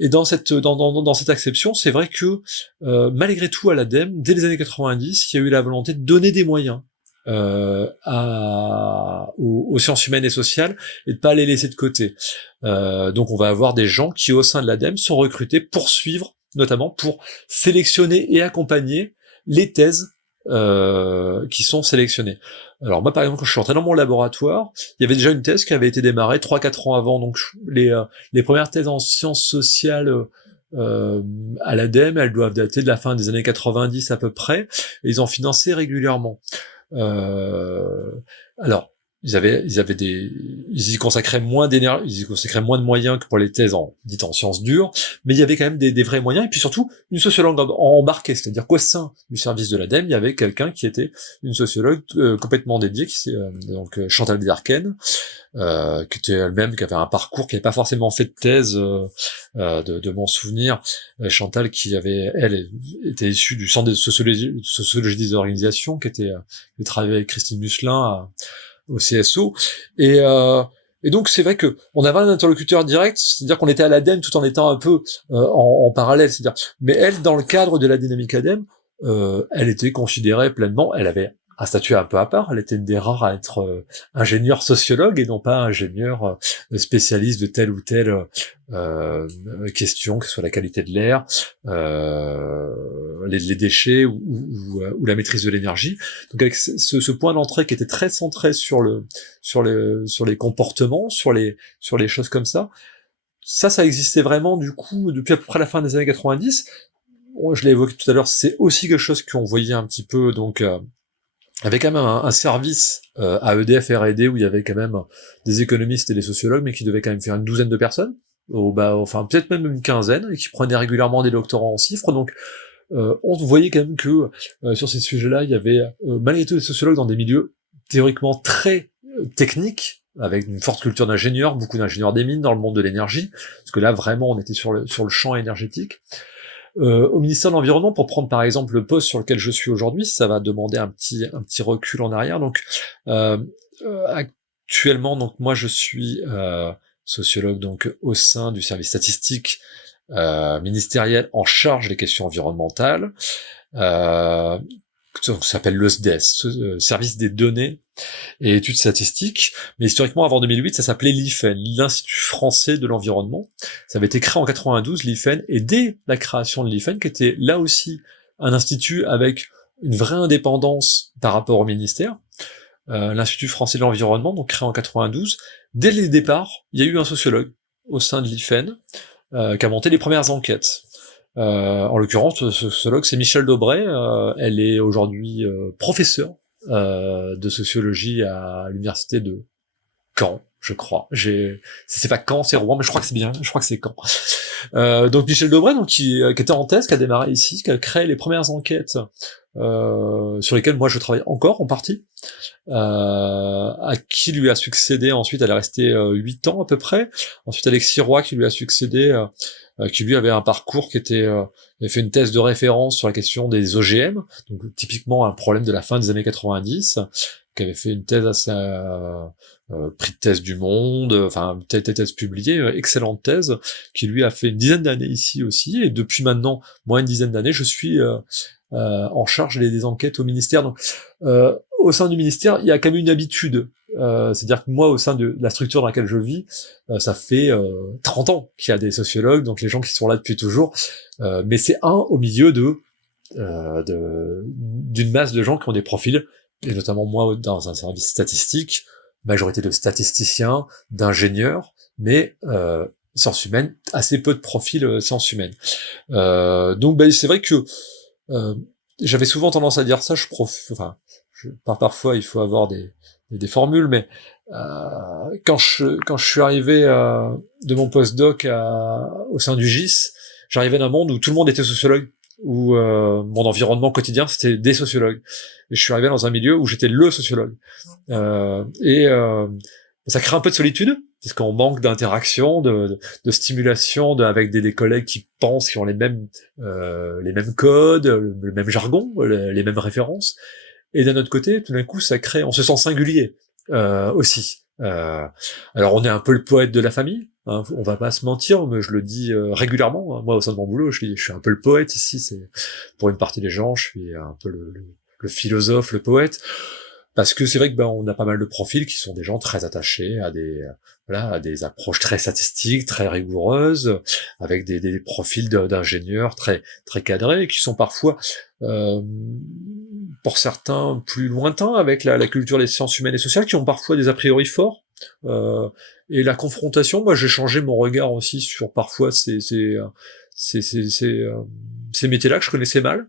Et dans cette acception, c'est vrai que malgré tout à l'ADEME, dès les années 90, il y a eu la volonté de donner des moyens aux sciences humaines et sociales et de pas les laisser de côté. Donc on va avoir des gens qui au sein de l'ADEME sont recrutés pour suivre, notamment pour sélectionner et accompagner les thèses qui sont sélectionnées. Alors moi par exemple quand je suis entré dans mon laboratoire, il y avait déjà une thèse qui avait été démarrée 3-4 ans avant, donc les premières thèses en sciences sociales à l'ADEME, elles doivent dater de la fin des années 90 à peu près, et ils en finançaient régulièrement. Alors ils y consacraient moins d'énergie, ils y consacraient moins de moyens que pour les thèses dites en sciences dures, mais il y avait quand même des vrais moyens, et puis surtout une sociologue embarquée, c'est-à-dire qu'au sein du service de l'ADEME, il y avait quelqu'un qui était une sociologue complètement dédiée, donc Chantal Desarcaines, qui était elle-même, qui avait un parcours, qui n'avait pas forcément fait de thèse, de mon souvenir. Chantal, elle était issue du centre de sociologie des organisations, qui travaillait avec Christine Musselin au CSO, et donc c'est vrai que on avait un interlocuteur direct, c'est-à-dire qu'on était à l'ADEME tout en étant un peu en parallèle, c'est-à-dire, mais elle, dans le cadre de la dynamique ADEME, elle était considérée pleinement, elle avait un statut un peu à part, elle était une des rares à être ingénieure sociologue et non pas ingénieure spécialiste de telle ou telle question, que ce soit la qualité de l'air, les déchets ou la maîtrise de l'énergie. Donc avec ce point d'entrée qui était très centré sur les comportements, sur les choses comme ça existait vraiment du coup depuis à peu près la fin des années 90. Bon, je l'ai évoqué tout à l'heure, c'est aussi quelque chose qu'on voyait un petit peu donc avec quand même un service à EDF R&D où il y avait quand même des économistes et des sociologues, mais qui devaient quand même faire une douzaine de personnes, enfin peut-être même une quinzaine, et qui prenaient régulièrement des doctorants en chiffres. Donc on voyait quand même que sur ces sujets-là, il y avait malgré tout des sociologues dans des milieux théoriquement très techniques, avec une forte culture d'ingénieurs, beaucoup d'ingénieurs des mines dans le monde de l'énergie, parce que là vraiment on était sur le champ énergétique. Au ministère de l'Environnement, pour prendre par exemple le poste sur lequel je suis aujourd'hui, ça va demander un petit recul en arrière. Donc actuellement, donc moi je suis sociologue donc au sein du service statistique ministériel en charge des questions environnementales, ça s'appelle le SDES, Service des données et études statistiques, mais historiquement avant 2008 ça s'appelait l'IFEN, l'Institut français de l'environnement. Ça avait été créé en 92, l'IFEN, et dès la création de l'IFEN, qui était là aussi un institut avec une vraie indépendance par rapport au ministère, l'Institut français de l'environnement, donc créé en 92, dès les départs, il y a eu un sociologue au sein de l'IFEN qui a monté les premières enquêtes. En l'occurrence, ce sociologue, c'est Michel Dobray. Elle est aujourd'hui professeure de sociologie à l'université de Caen, je crois. C'est pas Caen, c'est Rouen, mais je crois que c'est bien. Je crois que c'est Caen. Donc Michel Dobray, donc qui était en thèse, qui a démarré ici, qui a créé les premières enquêtes sur lesquelles moi je travaille encore en partie, à qui lui a succédé ensuite, elle est restée 8 ans à peu près. Ensuite Alexis Roy qui lui a succédé, qui lui avait un parcours qui était, il avait fait une thèse de référence sur la question des OGM, donc typiquement un problème de la fin des années 90, qui avait fait une thèse assez prix de thèse du Monde, enfin thèse publiée, excellente thèse, qui lui a fait une dizaine d'années ici aussi, et depuis maintenant moins une dizaine d'années, je suis en charge des enquêtes au ministère. Donc au sein du ministère, il y a quand même une habitude. C'est-à-dire que moi, au sein de la structure dans laquelle je vis, ça fait 30 ans qu'il y a des sociologues, donc les gens qui sont là depuis toujours, mais c'est au milieu d'une masse de gens qui ont des profils, et notamment moi dans un service statistique, majorité de statisticiens, d'ingénieurs, mais sciences humaines, assez peu de profils sciences humaines. Donc c'est vrai que j'avais souvent tendance à dire ça, parfois il faut avoir des formules, mais quand je suis arrivé de mon postdoc au sein du GIS, j'arrivais d'un monde où tout le monde était sociologue, où mon environnement quotidien c'était des sociologues, et je suis arrivé dans un milieu où j'étais le sociologue, ça crée un peu de solitude parce qu'on manque d'interaction, de stimulation avec des collègues qui pensent, qui ont les mêmes codes, le même jargon, les mêmes références. Et d'un autre côté, tout d'un coup, on se sent singulier aussi. Alors on est un peu le poète de la famille, hein, on va pas se mentir, mais je le dis régulièrement, hein. Moi au sein de mon boulot, je suis un peu le poète ici, c'est pour une partie des gens, je suis un peu le philosophe, le poète, parce que c'est vrai que on a pas mal de profils qui sont des gens très attachés à des approches très statistiques, très rigoureuses, avec des profils d'ingénieurs très très cadrés, qui sont parfois pour certains plus lointains avec la culture des sciences humaines et sociales, qui ont parfois des a priori forts. Et la confrontation, moi j'ai changé mon regard aussi sur parfois ces métiers-là que je connaissais mal.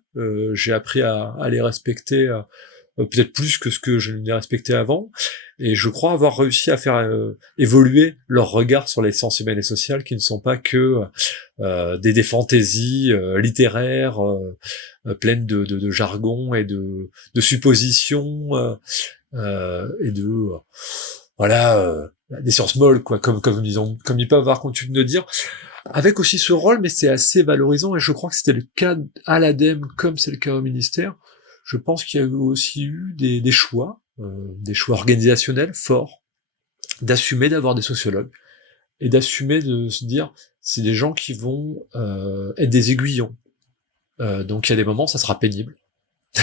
J'ai appris à les respecter peut-être plus que ce que je ne les respectais avant, et je crois avoir réussi à faire évoluer leur regard sur les sciences humaines et sociales, qui ne sont pas que des fantaisies littéraires pleines de jargon et de suppositions et des sciences molles, quoi, comme ils peuvent avoir coutume de dire, avec aussi ce rôle, mais c'est assez valorisant, et je crois que c'était le cas à l'ADEME comme c'est le cas au ministère. Je pense qu'il y a aussi eu des choix organisationnels forts, d'assumer d'avoir des sociologues, et d'assumer de se dire, c'est des gens qui vont être des aiguillons. Donc il y a des moments, ça sera pénible, et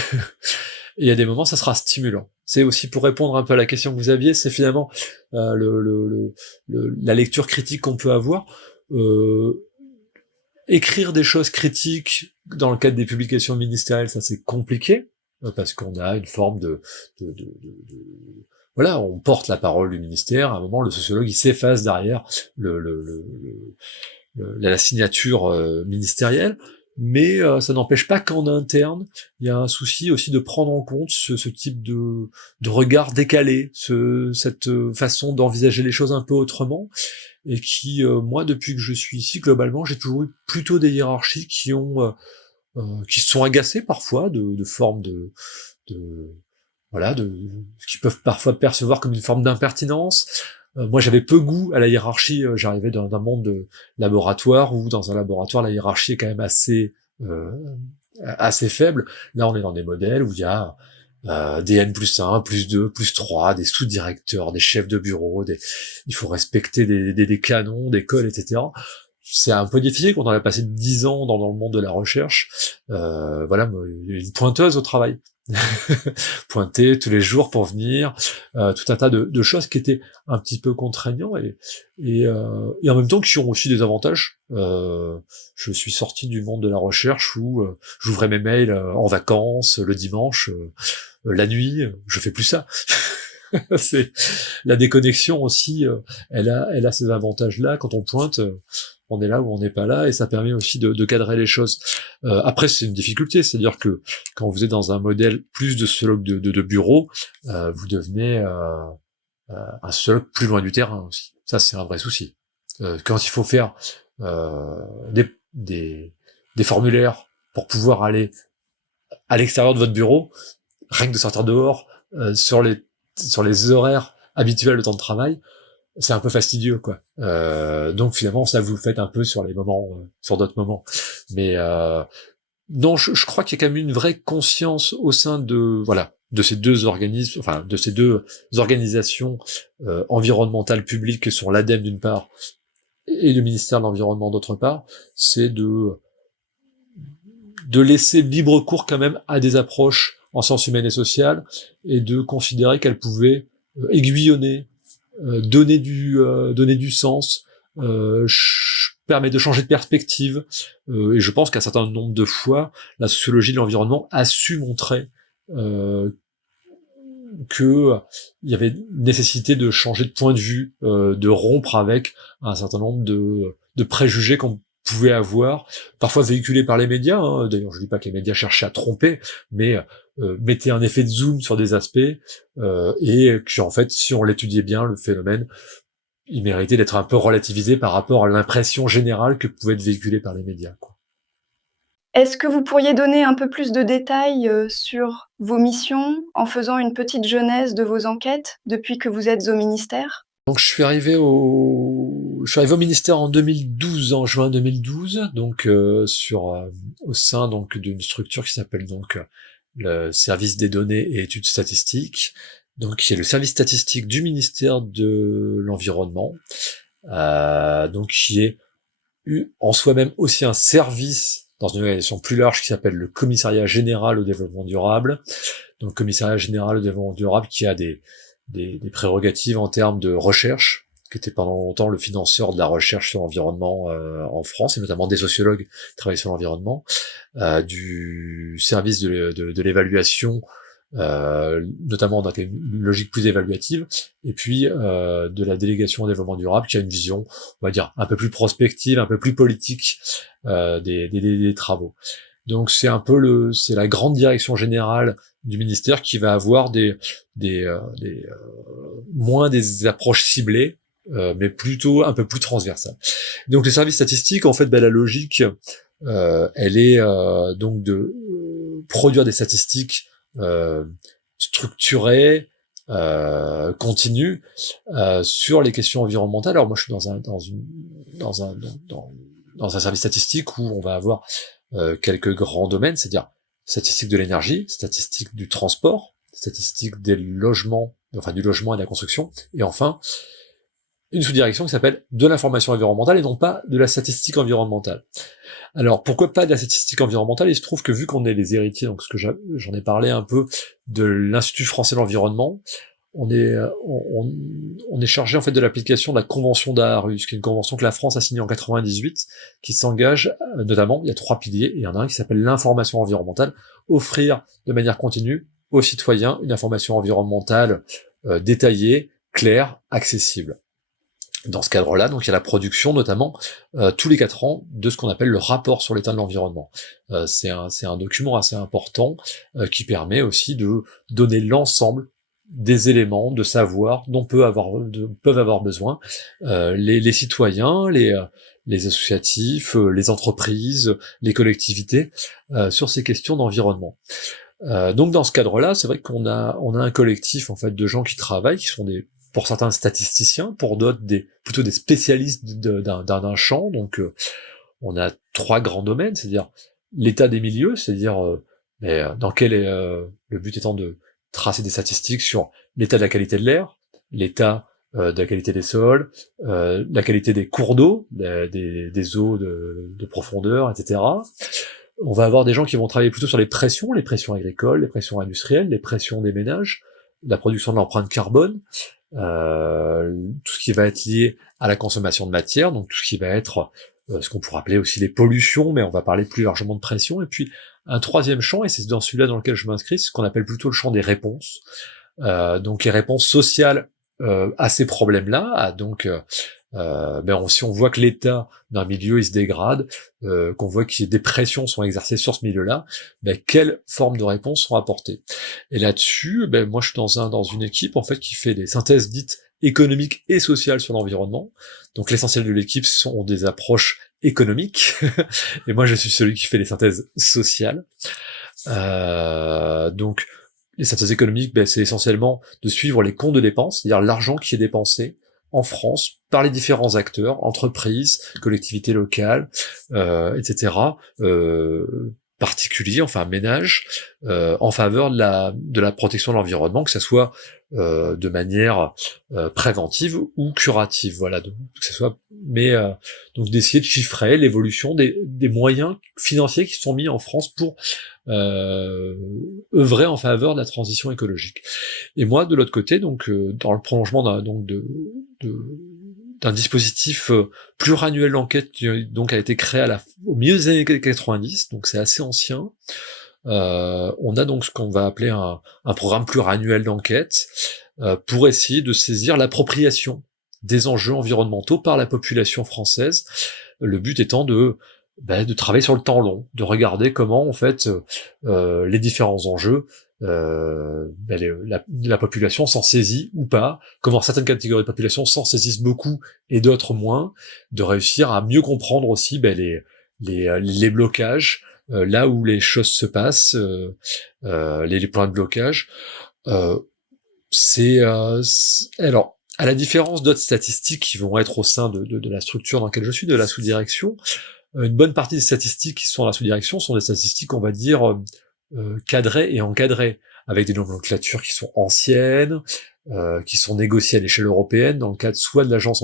il y a des moments, ça sera stimulant. C'est aussi pour répondre un peu à la question que vous aviez, c'est finalement la lecture critique qu'on peut avoir. Écrire des choses critiques dans le cadre des publications ministérielles, ça c'est compliqué, parce qu'on a une forme voilà, on porte la parole du ministère, à un moment le sociologue il s'efface derrière la signature ministérielle, mais ça n'empêche pas qu'en interne, il y a un souci aussi de prendre en compte ce type de regard décalé, cette façon d'envisager les choses un peu autrement, et qui, moi, depuis que je suis ici, globalement, j'ai toujours eu plutôt des hiérarchies qui se sont agacées parfois de formes qui peuvent parfois percevoir comme une forme d'impertinence. Moi, j'avais peu goût à la hiérarchie. J'arrivais d'un monde de laboratoire où, dans un laboratoire, la hiérarchie est quand même assez faible. Là, on est dans des modèles où il y a des N plus 1, plus 2, plus 3, des sous-directeurs, des chefs de bureau, il faut respecter des canons, des codes, etc. c'est un peu difficile quand on a passé 10 ans dans le monde de la recherche. Voilà, une pointeuse au travail. Pointer tous les jours pour venir, tout un tas de choses qui étaient un petit peu contraignants et en même temps qui ont aussi des avantages. Je suis sorti du monde de la recherche où j'ouvrais mes mails en vacances, le dimanche, la nuit, je fais plus ça. C'est la déconnexion aussi, elle a ces avantages-là. Quand on pointe, on est là ou on n'est pas là, et ça permet aussi de cadrer les choses. Après, c'est une difficulté, c'est-à-dire que quand vous êtes dans un modèle plus de sociologue de bureau, vous devenez un sociologue plus loin du terrain aussi. Ça, c'est un vrai souci. Quand il faut faire des formulaires pour pouvoir aller à l'extérieur de votre bureau, rien que de sortir dehors, sur les horaires habituels de temps de travail, c'est un peu fastidieux, quoi. Donc finalement, ça vous le faites un peu sur les moments, sur d'autres moments. Mais non, je crois qu'il y a quand même une vraie conscience au sein de ces deux organismes, enfin de ces deux organisations environnementales publiques que sont l'ADEME d'une part et le ministère de l'Environnement d'autre part, c'est de laisser libre cours quand même à des approches en sciences humaines et sociales, et de considérer qu'elles pouvaient aiguillonner, donner du sens, permet de changer de perspective, et je pense qu'un certain nombre de fois, la sociologie de l'environnement a su montrer que il y avait nécessité de changer de point de vue, de rompre avec un certain nombre de préjugés qu'on pouvait avoir, parfois véhiculés par les médias, hein. D'ailleurs je dis pas que les médias cherchaient à tromper, mais mettaient un effet de zoom sur des aspects, et que en fait, si on l'étudiait bien, le phénomène, il méritait d'être un peu relativisé par rapport à l'impression générale que pouvait être véhiculée par les médias, quoi. Est-ce que vous pourriez donner un peu plus de détails sur vos missions en faisant une petite genèse de vos enquêtes depuis que vous êtes au ministère ? Donc je suis arrivé au ministère en 2012, en juin 2012, donc au sein donc d'une structure qui s'appelle donc le service des données et études statistiques, donc qui est le service statistique du ministère de l'Environnement, donc qui est en soi-même aussi un service dans une organisation plus large qui s'appelle le Commissariat général au développement durable. Donc Commissariat général au développement durable qui a des prérogatives en termes de recherche, qui était pendant longtemps le financeur de la recherche sur l'environnement en France, et notamment des sociologues qui travaillent sur l'environnement, du service de l'évaluation, notamment dans une logique plus évaluative, et puis de la délégation au développement durable qui a une vision, on va dire, un peu plus prospective, un peu plus politique des travaux. Donc c'est un peu c'est la grande direction générale du ministère qui va avoir moins des approches ciblées, mais plutôt un peu plus transversales. Donc les services statistiques, en fait, la logique, elle est donc de produire des statistiques structurées, continues, sur les questions environnementales. Alors moi, je suis dans un service statistique où on va avoir quelques grands domaines, c'est-à-dire statistiques de l'énergie, statistiques du transport, statistiques des logements, enfin du logement et de la construction, et enfin une sous-direction qui s'appelle de l'information environnementale et non pas de la statistique environnementale. Alors pourquoi pas de la statistique environnementale ? Il se trouve que vu qu'on est les héritiers, donc ce que j'en ai parlé un peu, de l'Institut français de l'environnement, on est chargé en fait de l'application de la convention d'Aarhus, qui est une convention que la France a signée en 98, qui s'engage notamment, il y a 3 piliers, et il y en a un qui s'appelle l'information environnementale, offrir de manière continue aux citoyens une information environnementale détaillée, claire, accessible. Dans ce cadre-là, donc il y a la production notamment tous les 4 ans de ce qu'on appelle le rapport sur l'état de l'environnement. C'est un document assez important qui permet aussi de donner l'ensemble des éléments de savoir dont peuvent avoir besoin les citoyens, les associatifs, les entreprises, les collectivités sur ces questions d'environnement. Donc dans ce cadre-là, c'est vrai qu'on a un collectif en fait de gens qui travaillent, qui sont pour certains statisticiens, pour d'autres plutôt des spécialistes d'un champ. Donc on a 3 grands domaines, c'est-à-dire l'état des milieux, c'est-à-dire dans quel est le but étant de tracer des statistiques sur l'état de la qualité de l'air, l'état de la qualité des sols, de la qualité des cours d'eau, des eaux de profondeur, etc. On va avoir des gens qui vont travailler plutôt sur les pressions agricoles, les pressions industrielles, les pressions des ménages, la production de l'empreinte carbone, tout ce qui va être lié à la consommation de matière, donc tout ce qui va être ce qu'on pourrait appeler aussi les pollutions, mais on va parler plus largement de pression. Et puis un troisième champ, et c'est dans celui-là dans lequel je m'inscris, c'est ce qu'on appelle plutôt le champ des réponses. Donc les réponses sociales à ces problèmes-là, si on voit que l'état d'un milieu il se dégrade, qu'on voit que des pressions sont exercées sur ce milieu-là, quelles formes de réponses sont apportées. Et là-dessus, moi je suis dans une équipe en fait qui fait des synthèses dites économiques et sociales sur l'environnement. Donc l'essentiel de l'équipe sont des approches économiques, et moi je suis celui qui fait les synthèses sociales. Donc les synthèses économiques, c'est essentiellement de suivre les comptes de dépenses, c'est-à-dire l'argent qui est dépensé en France par les différents acteurs, entreprises, collectivités locales, etc., particuliers, enfin ménages, en faveur de la protection de l'environnement, que ça soit de manière préventive ou curative, voilà, donc que ça soit, donc d'essayer de chiffrer l'évolution des moyens financiers qui sont mis en France pour œuvrer en faveur de la transition écologique. Et moi, de l'autre côté, donc dans le prolongement d'un dispositif pluriannuel d'enquête qui donc a été créé au milieu des années 90, donc c'est assez ancien. On a donc ce qu'on va appeler un programme pluriannuel d'enquête pour essayer de saisir l'appropriation des enjeux environnementaux par la population française. Le but étant de travailler sur le temps long, de regarder comment en fait les différents enjeux, la population s'en saisit ou pas, comment certaines catégories de population s'en saisissent beaucoup et d'autres moins, de réussir à mieux comprendre aussi les blocages, là où les choses se passent, les points de blocage. Alors, à la différence d'autres statistiques qui vont être au sein de la structure dans laquelle je suis, de la sous-direction, une bonne partie des statistiques qui sont dans la sous-direction sont des statistiques, on va dire, cadrées et encadrées, avec des nomenclatures qui sont anciennes, qui sont négociées à l'échelle européenne, dans le cadre soit de l'agence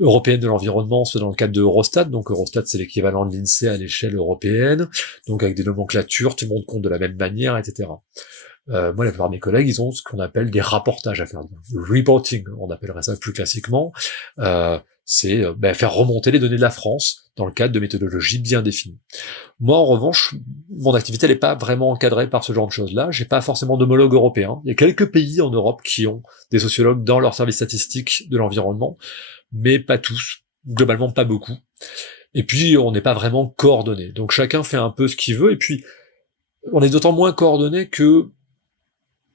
européenne de l'environnement, soit dans le cadre de Eurostat. Donc Eurostat, c'est l'équivalent de l'INSEE à l'échelle européenne, donc avec des nomenclatures, tout le monde compte de la même manière, etc. Moi, la plupart de mes collègues, ils ont ce qu'on appelle des rapportages à faire, le reporting, on appellerait ça plus classiquement. C'est faire remonter les données de la France dans le cadre de méthodologies bien définies. Moi, en revanche, mon activité n'est pas vraiment encadrée par ce genre de choses-là. J'ai pas forcément d'homologue européen. Il y a quelques pays en Europe qui ont des sociologues dans leur service statistique de l'environnement, mais pas tous, globalement pas beaucoup. Et puis, on n'est pas vraiment coordonnés. Donc chacun fait un peu ce qu'il veut, et puis on est d'autant moins coordonnés que,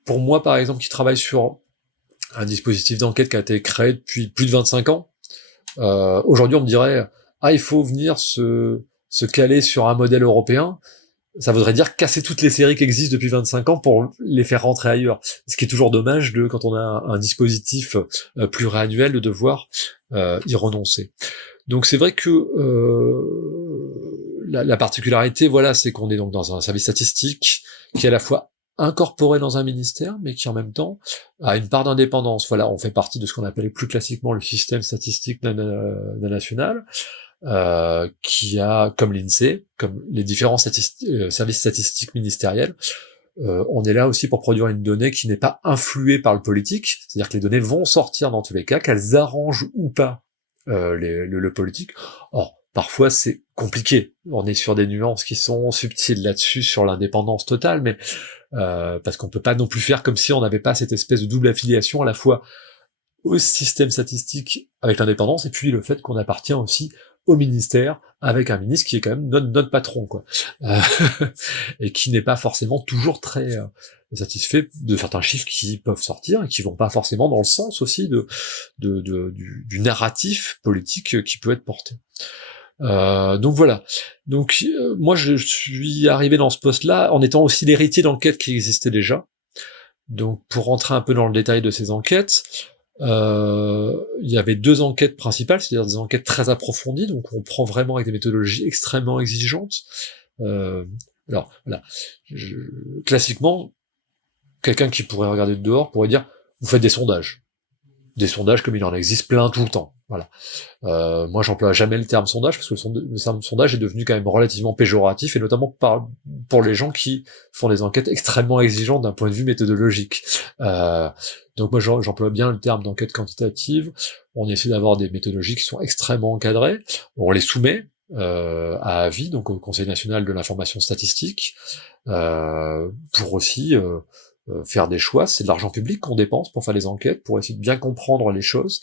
pour moi, par exemple, qui travaille sur un dispositif d'enquête qui a été créé depuis plus de 25 ans, aujourd'hui on me dirait il faut venir se caler sur un modèle européen. Ça voudrait dire casser toutes les séries qui existent depuis 25 ans pour les faire rentrer ailleurs. Ce qui est toujours dommage quand on a un dispositif pluriannuel, de devoir y renoncer. Donc c'est vrai que la particularité, voilà, c'est qu'on est donc dans un service statistique qui est à la fois incorporé dans un ministère, mais qui en même temps a une part d'indépendance. Voilà, on fait partie de ce qu'on appelle plus classiquement le système statistique national, qui a, comme l'INSEE, comme les différents services statistiques ministériels, on est là aussi pour produire une donnée qui n'est pas influée par le politique, c'est-à-dire que les données vont sortir dans tous les cas, qu'elles arrangent ou pas le politique. Or, parfois c'est compliqué, on est sur des nuances qui sont subtiles là-dessus, sur l'indépendance totale, mais parce qu'on peut pas non plus faire comme si on n'avait pas cette espèce de double affiliation à la fois au système statistique avec l'indépendance, et puis le fait qu'on appartient aussi au ministère, avec un ministre qui est quand même notre patron, quoi, et qui n'est pas forcément toujours très satisfait de certains chiffres qui peuvent sortir et qui vont pas forcément dans le sens aussi du narratif politique qui peut être porté. Donc voilà. Donc moi je suis arrivé dans ce poste-là en étant aussi l'héritier d'enquêtes qui existaient déjà. Donc pour rentrer un peu dans le détail de ces enquêtes, il y avait deux enquêtes principales, c'est-à-dire des enquêtes très approfondies, donc on prend vraiment avec des méthodologies extrêmement exigeantes. Alors voilà, classiquement, quelqu'un qui pourrait regarder de dehors pourrait dire vous faites des sondages. Des sondages comme il en existe plein tout le temps. Voilà. Moi, j'emploie jamais le terme sondage parce que le terme sondage est devenu quand même relativement péjoratif et notamment pour les gens qui font des enquêtes extrêmement exigeantes d'un point de vue méthodologique. Donc moi, j'emploie bien le terme d'enquête quantitative. On essaie d'avoir des méthodologies qui sont extrêmement encadrées. On les soumet à avis, donc au Conseil national de l'information statistique, pour aussi faire des choix. C'est de l'argent public qu'on dépense pour faire les enquêtes, pour essayer de bien comprendre les choses.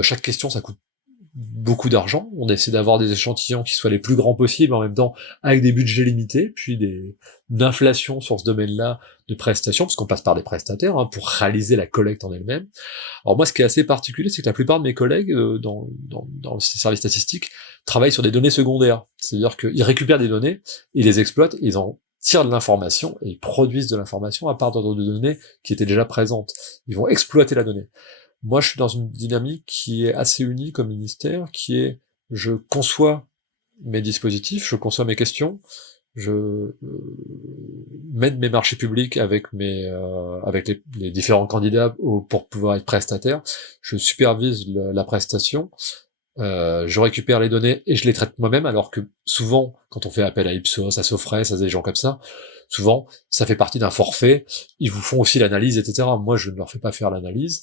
Chaque question, ça coûte beaucoup d'argent. On essaie d'avoir des échantillons qui soient les plus grands possibles, en même temps avec des budgets limités, puis d'inflation sur ce domaine-là de prestations, parce qu'on passe par des prestataires pour réaliser la collecte en elle-même. Alors moi, ce qui est assez particulier, c'est que la plupart de mes collègues dans le service statistique travaillent sur des données secondaires. C'est-à-dire qu'ils récupèrent des données, ils les exploitent, ils en tirent de l'information et ils produisent de l'information à partir de données qui étaient déjà présentes. Ils vont exploiter la donnée. Moi, je suis dans une dynamique qui est assez unique au ministère, qui est je conçois mes dispositifs, je conçois mes questions, je mène mes marchés publics avec les différents candidats pour pouvoir être prestataire, je supervise la prestation, je récupère les données et je les traite moi-même, alors que souvent, quand on fait appel à Ipsos, à Sofres, à des gens comme ça, souvent, ça fait partie d'un forfait, ils vous font aussi l'analyse, etc. Moi, je ne leur fais pas faire l'analyse,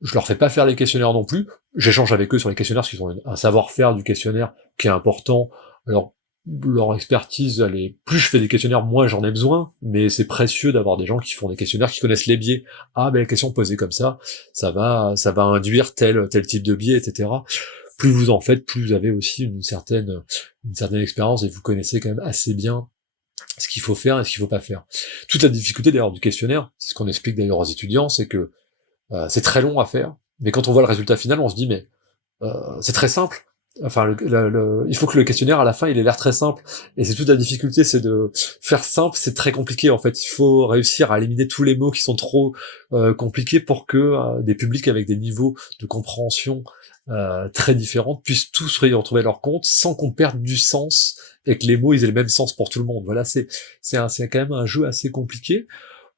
je leur fais pas faire les questionnaires non plus, j'échange avec eux sur les questionnaires, parce qu'ils ont un savoir-faire du questionnaire qui est important, alors leur expertise, plus je fais des questionnaires, moins j'en ai besoin, mais c'est précieux d'avoir des gens qui font des questionnaires, qui connaissent les biais. Ah, ben la question posée comme ça va induire tel type de biais, etc. Plus vous en faites, plus vous avez aussi une certaine expérience et vous connaissez quand même assez bien ce qu'il faut faire et ce qu'il faut pas faire. Toute la difficulté d'ailleurs du questionnaire, c'est ce qu'on explique d'ailleurs aux étudiants, c'est que c'est très long à faire, mais quand on voit le résultat final, on se dit mais c'est très simple. Enfin, il faut que le questionnaire à la fin il ait l'air très simple, et c'est toute la difficulté, c'est de faire simple, c'est très compliqué en fait. Il faut réussir à éliminer tous les mots qui sont trop compliqués pour que des publics avec des niveaux de compréhension très différents puissent tous retrouver leur compte sans qu'on perde du sens et que les mots ils aient le même sens pour tout le monde. Voilà, c'est quand même un jeu assez compliqué.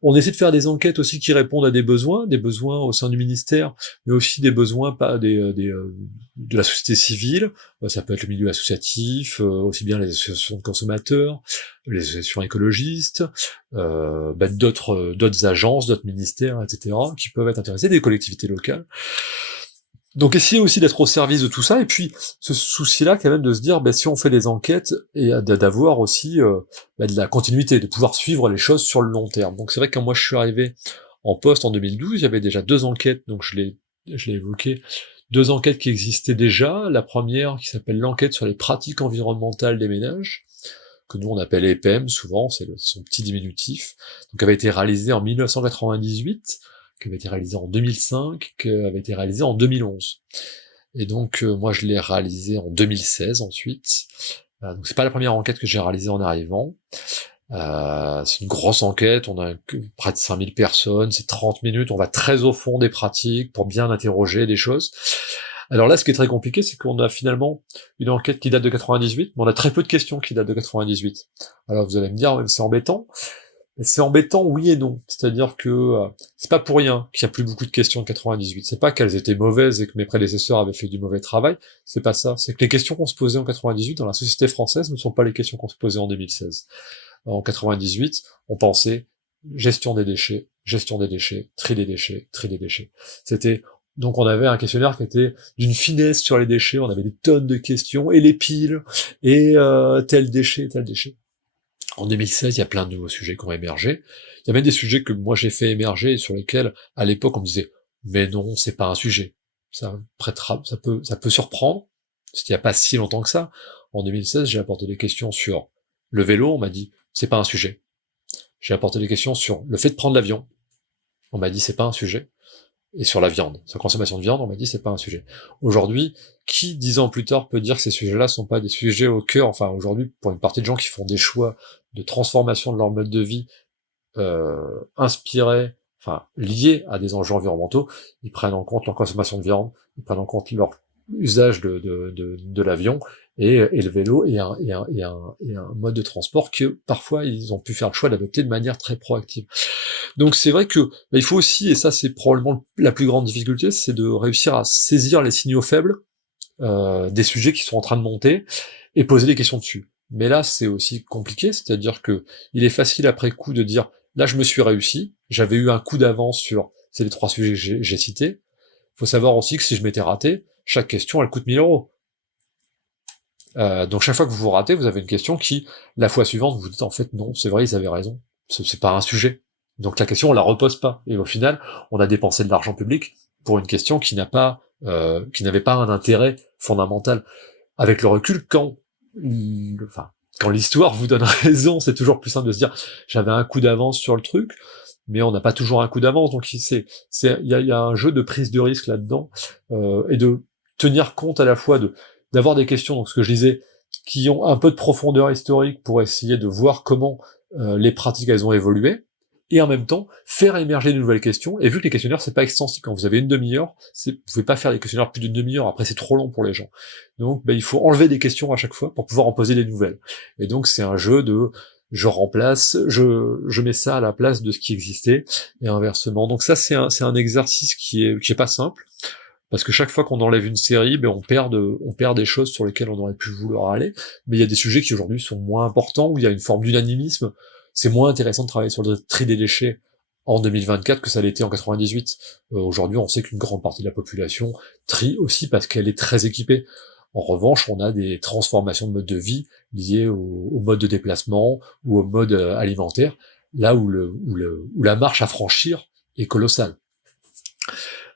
On essaie de faire des enquêtes aussi qui répondent à des besoins au sein du ministère, mais aussi des besoins de la société civile. Ça peut être le milieu associatif, aussi bien les associations de consommateurs, les associations écologistes, d'autres agences, d'autres ministères, etc., qui peuvent être intéressés, des collectivités locales. Donc essayer aussi d'être au service de tout ça, et puis ce souci-là quand même de se dire, si on fait des enquêtes, et d'avoir aussi de la continuité, de pouvoir suivre les choses sur le long terme. Donc c'est vrai que quand moi je suis arrivé en poste en 2012, il y avait déjà 2 enquêtes, donc je l'ai évoqué, 2 enquêtes qui existaient déjà. La première qui s'appelle l'enquête sur les pratiques environnementales des ménages, que nous on appelle EPEM souvent, c'est son petit diminutif, donc avait été réalisée en 1998, qui avait été réalisé en 2005, qui avait été réalisé en 2011. Et donc moi je l'ai réalisé en 2016 ensuite. Donc c'est pas la première enquête que j'ai réalisée en arrivant. C'est une grosse enquête, on a près de 5000 personnes, c'est 30 minutes, on va très au fond des pratiques pour bien interroger des choses. Alors là, ce qui est très compliqué, c'est qu'on a finalement une enquête qui date de 98, mais on a très peu de questions qui datent de 98. Alors vous allez me dire, c'est embêtant. C'est embêtant, oui et non. C'est-à-dire que c'est pas pour rien qu'il y a plus beaucoup de questions en 98. C'est pas qu'elles étaient mauvaises et que mes prédécesseurs avaient fait du mauvais travail. C'est pas ça. C'est que les questions qu'on se posait en 98 dans la société française ne sont pas les questions qu'on se posait en 2016. En 98, on pensait gestion des déchets, tri des déchets, tri des déchets. Donc on avait un questionnaire qui était d'une finesse sur les déchets. On avait des tonnes de questions et les piles et tel déchet. En 2016, il y a plein de nouveaux sujets qui ont émergé. Il y a même des sujets que moi j'ai fait émerger et sur lesquels, à l'époque, on me disait « Mais non, c'est pas un sujet. » Ça peut surprendre. C'était il n'y a pas si longtemps que ça. En 2016, j'ai apporté des questions sur le vélo, on m'a dit « C'est pas un sujet. » J'ai apporté des questions sur le fait de prendre l'avion. On m'a dit « C'est pas un sujet. » Et sur la viande, sur la consommation de viande, on m'a dit c'est pas un sujet. Aujourd'hui, qui 10 ans plus tard peut dire que ces sujets-là sont pas des sujets au cœur, enfin aujourd'hui, pour une partie de gens qui font des choix de transformation de leur mode de vie inspirés, enfin liés à des enjeux environnementaux, ils prennent en compte leur consommation de viande, ils prennent en compte leur usage de l'avion et le vélo et un mode de transport que parfois ils ont pu faire le choix d'adopter de manière très proactive. Donc c'est vrai que il faut aussi, et ça c'est probablement la plus grande difficulté, c'est de réussir à saisir les signaux faibles des sujets qui sont en train de monter et poser des questions dessus. Mais là c'est aussi compliqué, c'est-à-dire que il est facile après coup de dire là je me suis réussi, j'avais eu un coup d'avance sur les 3 sujets que j'ai cités. Faut savoir aussi que si je m'étais raté, chaque question elle coûte 1 000 €. Donc chaque fois que vous vous ratez, vous avez une question qui, la fois suivante, vous vous dites en fait non, c'est vrai, ils avaient raison, c'est pas un sujet. Donc la question on la repose pas. Et au final, on a dépensé de l'argent public pour une question qui n'avait pas un intérêt fondamental. Avec le recul, quand l'histoire vous donne raison, c'est toujours plus simple de se dire j'avais un coup d'avance sur le truc, mais on n'a pas toujours un coup d'avance. Donc il y a un jeu de prise de risque là-dedans et de tenir compte à la fois d'avoir des questions, donc ce que je disais, qui ont un peu de profondeur historique pour essayer de voir comment les pratiques elles ont évolué, et en même temps faire émerger de nouvelles questions. Et vu que les questionnaires c'est pas extensif, quand vous avez une demi-heure, vous pouvez pas faire des questionnaires plus d'une demi-heure, après c'est trop long pour les gens. Donc il faut enlever des questions à chaque fois pour pouvoir en poser des nouvelles. Et donc c'est un jeu de je remplace, je mets ça à la place de ce qui existait, et inversement. Donc ça c'est un exercice qui est pas simple, parce que chaque fois qu'on enlève une série, on perd des choses sur lesquelles on aurait pu vouloir aller, mais il y a des sujets qui aujourd'hui sont moins importants, où il y a une forme d'unanimisme. C'est moins intéressant de travailler sur le tri des déchets en 2024 que ça l'était en 98. Aujourd'hui, on sait qu'une grande partie de la population trie aussi parce qu'elle est très équipée. En revanche, on a des transformations de mode de vie liées au mode de déplacement ou au mode alimentaire, là où la marche à franchir est colossale.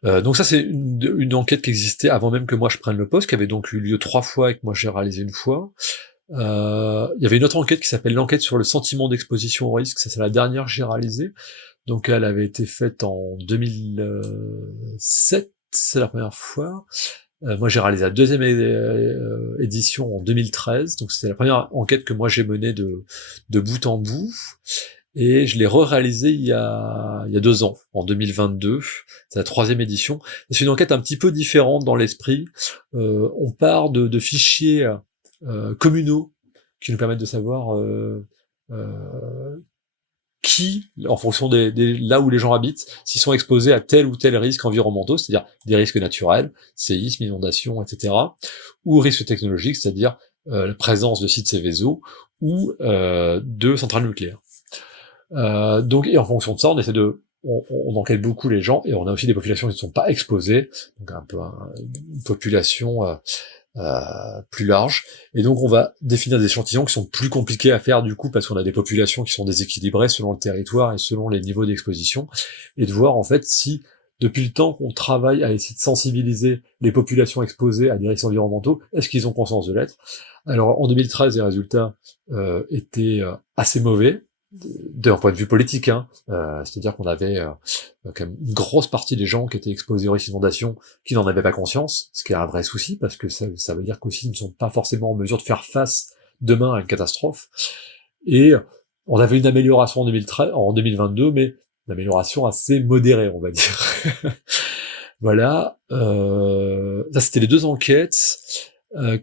Donc ça c'est une enquête qui existait avant même que moi je prenne le poste, qui avait donc eu lieu 3 fois et que moi j'ai réalisé une fois. Il y avait une autre enquête qui s'appelle l'enquête sur le sentiment d'exposition au risque, ça c'est la dernière que j'ai réalisée. Donc elle avait été faite en 2007, c'est la première fois. Moi j'ai réalisé la deuxième édition en 2013, donc c'était la première enquête que moi j'ai menée de bout en bout. Et je l'ai re-réalisé il y a 2 ans, en 2022, c'est la 3e édition. C'est une enquête un petit peu différente dans l'esprit. On part de fichiers communaux qui nous permettent de savoir qui, en fonction là où les gens habitent, s'ils sont exposés à tel ou tel risque environnementaux, c'est-à-dire des risques naturels, séismes, inondations, etc., ou risques technologiques, c'est-à-dire la présence de sites Céveso ou de centrales nucléaires. Donc, et en fonction de ça, on essaie on enquête beaucoup les gens, et on a aussi des populations qui ne sont pas exposées, donc un peu une population plus large, et donc on va définir des échantillons qui sont plus compliqués à faire du coup, parce qu'on a des populations qui sont déséquilibrées selon le territoire et selon les niveaux d'exposition, et de voir en fait si, depuis le temps qu'on travaille à essayer de sensibiliser les populations exposées à des risques environnementaux, est-ce qu'ils ont conscience de l'être. Alors en 2013, les résultats étaient assez mauvais, d'un point de vue politique, c'est-à-dire qu'on avait quand même une grosse partie des gens qui étaient exposés aux risques d'inondation qui n'en avaient pas conscience, ce qui est un vrai souci, parce que ça veut dire qu'aussi ils ne sont pas forcément en mesure de faire face demain à une catastrophe. Et on avait une amélioration en 2022, mais une amélioration assez modérée, on va dire. Voilà, ça c'était les 2 enquêtes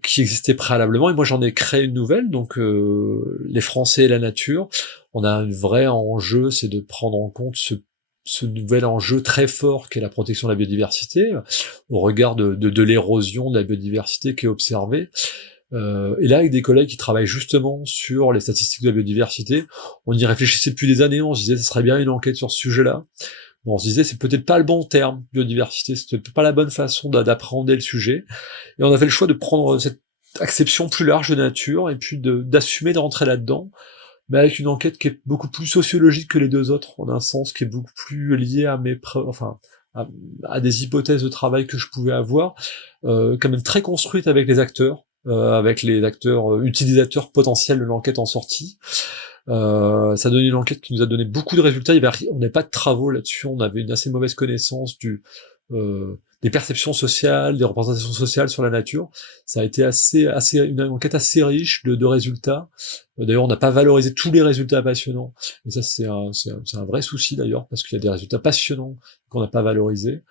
qui existaient préalablement, et moi j'en ai créé une nouvelle, donc les Français et la nature. On a un vrai enjeu, c'est de prendre en compte ce nouvel enjeu très fort qu'est la protection de la biodiversité, au regard de l'érosion de la biodiversité qui est observée. Et là, avec des collègues qui travaillent justement sur les statistiques de la biodiversité, on y réfléchissait depuis des années, on se disait, ça serait bien une enquête sur ce sujet-là. On se disait, c'est peut-être pas le bon terme, biodiversité, c'est peut-être pas la bonne façon d'appréhender le sujet. Et on a fait le choix de prendre cette acception plus large de nature, et puis d'assumer de rentrer là-dedans, mais avec une enquête qui est beaucoup plus sociologique que les 2 autres, en un sens qui est beaucoup plus lié à à des hypothèses de travail que je pouvais avoir, quand même très construite avec les acteurs utilisateurs potentiels de l'enquête en sortie. Ça a donné une enquête qui nous a donné beaucoup de résultats. On n'avait pas de travaux là-dessus, on avait une assez mauvaise connaissance des perceptions sociales, des représentations sociales sur la nature. Ça a été une enquête assez riche de résultats. D'ailleurs, on n'a pas valorisé tous les résultats passionnants. Et ça, c'est un vrai souci d'ailleurs, parce qu'il y a des résultats passionnants qu'on n'a pas valorisés.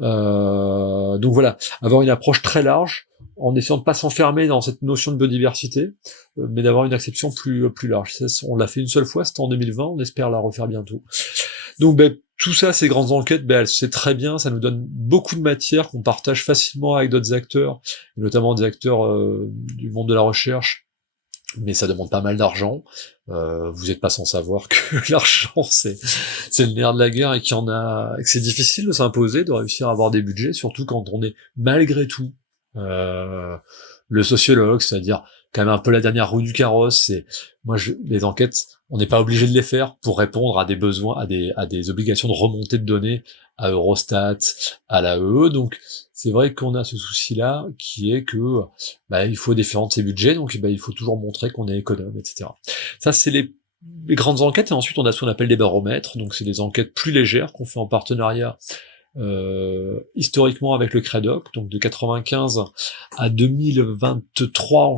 Donc voilà, avoir une approche très large, en essayant de pas s'enfermer dans cette notion de biodiversité, mais d'avoir une acception plus large. Ça, on l'a fait une seule fois, c'était en 2020, on espère la refaire bientôt. Donc tout ça, ces grandes enquêtes, c'est très bien, ça nous donne beaucoup de matière qu'on partage facilement avec d'autres acteurs, et notamment des acteurs du monde de la recherche, mais ça demande pas mal d'argent. Vous n'êtes pas sans savoir que l'argent, c'est le nerf de la guerre et que c'est difficile de s'imposer, de réussir à avoir des budgets, surtout quand on est malgré tout le sociologue, c'est-à-dire quand même un peu la dernière roue du carrosse. Les enquêtes, on n'est pas obligé de les faire pour répondre à des besoins, à des obligations de remontée de données à Eurostat, à l'AEE. Donc c'est vrai qu'on a ce souci-là qui est que il faut défendre ses budgets, donc il faut toujours montrer qu'on est économe, etc. Ça, c'est les grandes enquêtes, et ensuite on a ce qu'on appelle des baromètres, donc c'est des enquêtes plus légères qu'on fait en partenariat historiquement avec le CREDOC. Donc de 95 à 2023,